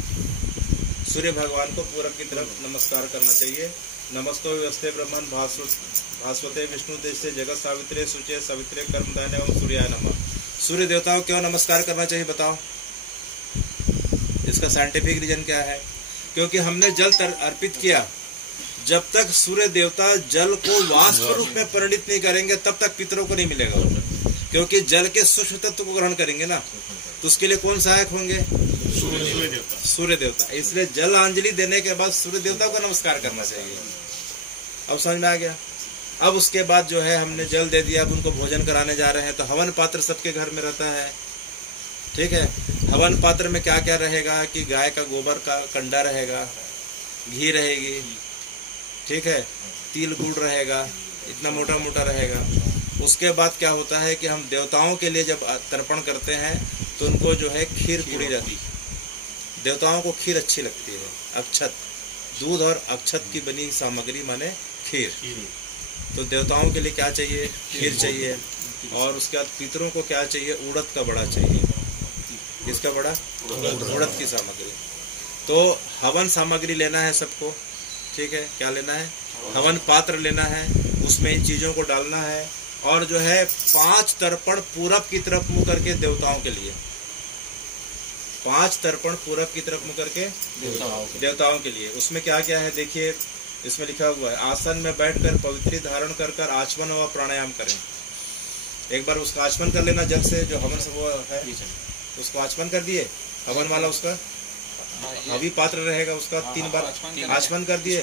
सूर्य भगवान को पूरब की तरफ नमस्कार करना चाहिए। नमस्तो व्यस्ते ब्रह्मन भास्वते विष्णु देशे जगत सावित्रे सुचे सवित्रे कर्मदाने ओम सूर्याय नमः। सूर्य देवता को क्यों नमस्कार करना चाहिए बताओ? इसका साइंटिफिक रीजन क्या है? क्योंकि हमने जल अर्पित किया, जब तक सूर्य देवता जल को वाष्प रूप में परिणित नहीं करेंगे तब तक पितरों को नहीं मिलेगा। क्योंकि जल के सूक्ष्म तत्व को ग्रहण करेंगे ना, तो उसके लिए कौन सहायक होंगे? सूर्य देवता। इसलिए जल अंजलि देने के बाद सूर्य देवता को नमस्कार करना चाहिए। अब समझ में आ गया? अब उसके बाद जो है हमने जल दे दिया, अब उनको भोजन कराने जा रहे हैं, तो हवन पात्र सबके घर में रहता है, ठीक है। हवन पात्र में क्या क्या रहेगा कि गाय का गोबर का कंडा रहेगा, घी रहेगी, ठीक है, तिल गुड़ रहेगा, इतना मोटा मोटा रहेगा। उसके बाद क्या होता है कि हम देवताओं के लिए जब तर्पण करते हैं तो उनको जो है खीर पूरी रहती है। देवताओं को खीर अच्छी लगती है, अक्षत, दूध और अक्षत की बनी सामग्री माने खीर। तो देवताओं के लिए क्या चाहिए? खीर चाहिए। और उसके बाद पितरों को क्या चाहिए? उड़द का बड़ा चाहिए। किसका बड़ा? उड़द की सामग्री। तो हवन सामग्री लेना है सबको, ठीक है। क्या लेना है? हवन पात्र लेना है, उसमें इन चीजों को डालना है। और जो है 5 तर्पण पूरब की तरफ मुंह करके देवताओं के लिए, 5 तर्पण पूरब की तरफ मुंह करके देवताओं के लिए। उसमें क्या क्या है देखिए, इसमें लिखा हुआ है, आसन में बैठकर पवित्री धारण कर आचमन व प्राणायाम करें। एक बार उसका आचमन कर लेना जल से, जो हवन सब है उसको आचमन कर दिए, हवन वाला उसका हवी पात्र रहेगा, उसका 3 बार आचमन कर दिए।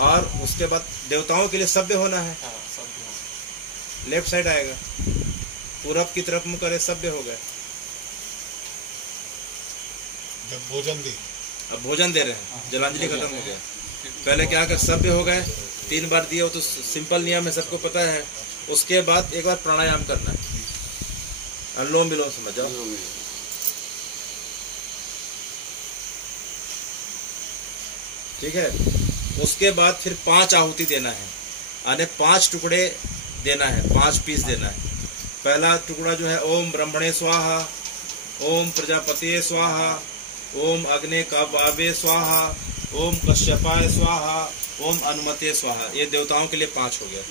और उसके बाद देवताओं के लिए सभ्य होना है, लेफ्ट साइड आएगा, पूरब की तरफ मुंह करे, सभ्य हो गए। जब भोजन दे, अब भोजन दे रहे हैं, जलांजलि खत्म हो गया। पहले क्या कर सभ्य हो गए, 3 बार दिए, वो तो सिंपल नियम है, सबको पता है। उसके बाद एक बार प्राणायाम करना है, अनुलोम विलोम समझ जाओ। ठीक है। उसके बाद फिर 5 आहुति देना है, यानी 5 टुकड़े देना है, 5 पीस देना है। पहला टुकड़ा जो है ओम ब्रह्मणे स्वाहा, ओम प्रजापतिये स्वाहा, ओम अग्ने काव्ये स्वाहा, ओम कश्यपाय स्वाहा, ओम अनुमते स्वाहा। ये देवताओं के लिए 5 हो गया,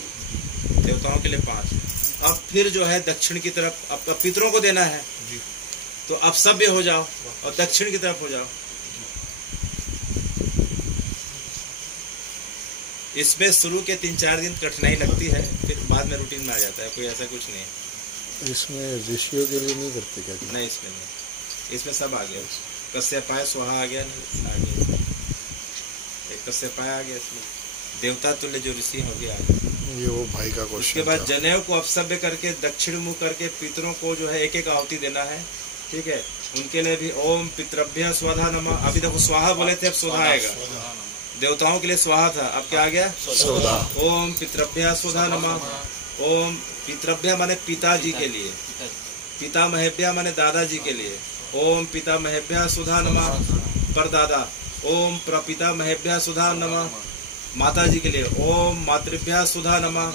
देवताओं के लिए 5। अब फिर जो है दक्षिण की तरफ, अब पितरों को देना है, तो अब सभ्य हो जाओ और दक्षिण की तरफ हो जाओ। इसमें शुरू के 3-4 दिन कठिनाई लगती है, फिर बाद में रूटीन में आ जाता है, कोई ऐसा कुछ नहीं है। इसमें ऋषियों के लिए नहीं करते क्या? नहीं, इसमें नहीं, इसमें सब आ गया। कश्यपाय स्वाहा आ गया, आ गया, एक कश्यपाय आ गया, इसमें देवता तुल्य जो ऋषि हो गया। ये वो भाई का क्वेश्चन। उसके बाद जनेऊ को अपसभ्य करके दक्षिण मुख करके पितरों को जो है 1-1 आहुति देना है, ठीक है। उनके लिए भी ओम पितृभ्य स्वाहा नमः। अभी देखो स्वाहा बोले थे, अब स्वधा आएगा। देवताओं के लिए स्वाहा था, अब क्या आ गया? स्वधा। ओम पितृभ्य स्वाहा नमः। ओम पितृभ्य माने पिताजी के लिए, पितामहेभ्य माने दादाजी के लिए। ओम पितामहेभ्य स्वाहा नमः परदादा। ओम प्रपितामहेभ्य स्वाहा नमः माताजी के लिए। ओम मातृभ्य स्वाहा नमः।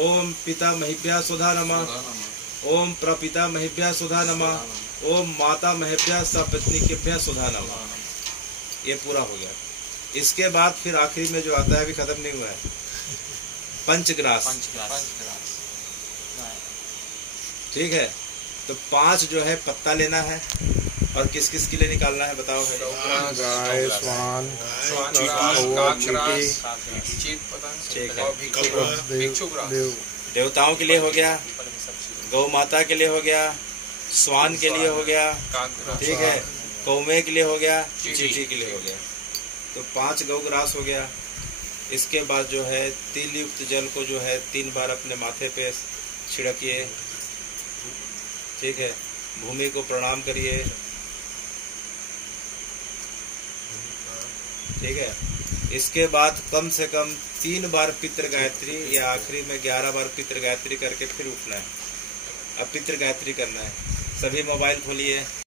ओम पितामहेभ्य स्वाहा नमः। ओम प्रपितामहेभ्य स्वाहा नमः। ओम मातामहेभ्य सपत्नीकेभ्य स्वाहा नमः। ये पूरा हो गया। इसके बाद फिर आखिरी में जो आता है, अभी खत्म नहीं हुआ है, पंचग्रास। ठीक है। तो 5 जो है पत्ता लेना है। और किस किस के लिए निकालना है बताओ? गाय, स्वान, देवताओं के लिए हो गया, गौ माता के लिए हो गया, स्वान के लिए हो गया, ठीक है, कौमे के लिए हो गया, चींटी के लिए हो गया। तो 5 गौग्रास हो गया। इसके बाद जो है तिल युक्त जल को जो है 3 बार अपने माथे पे छिड़किए, ठीक है। भूमि को प्रणाम करिए, ठीक है। इसके बाद कम से कम 3 बार पितृ गायत्री, या आखिरी में 11 बार पितृ गायत्री करके फिर उठना है। अब पितृ गायत्री करना है। सभी मोबाइल खोलिए।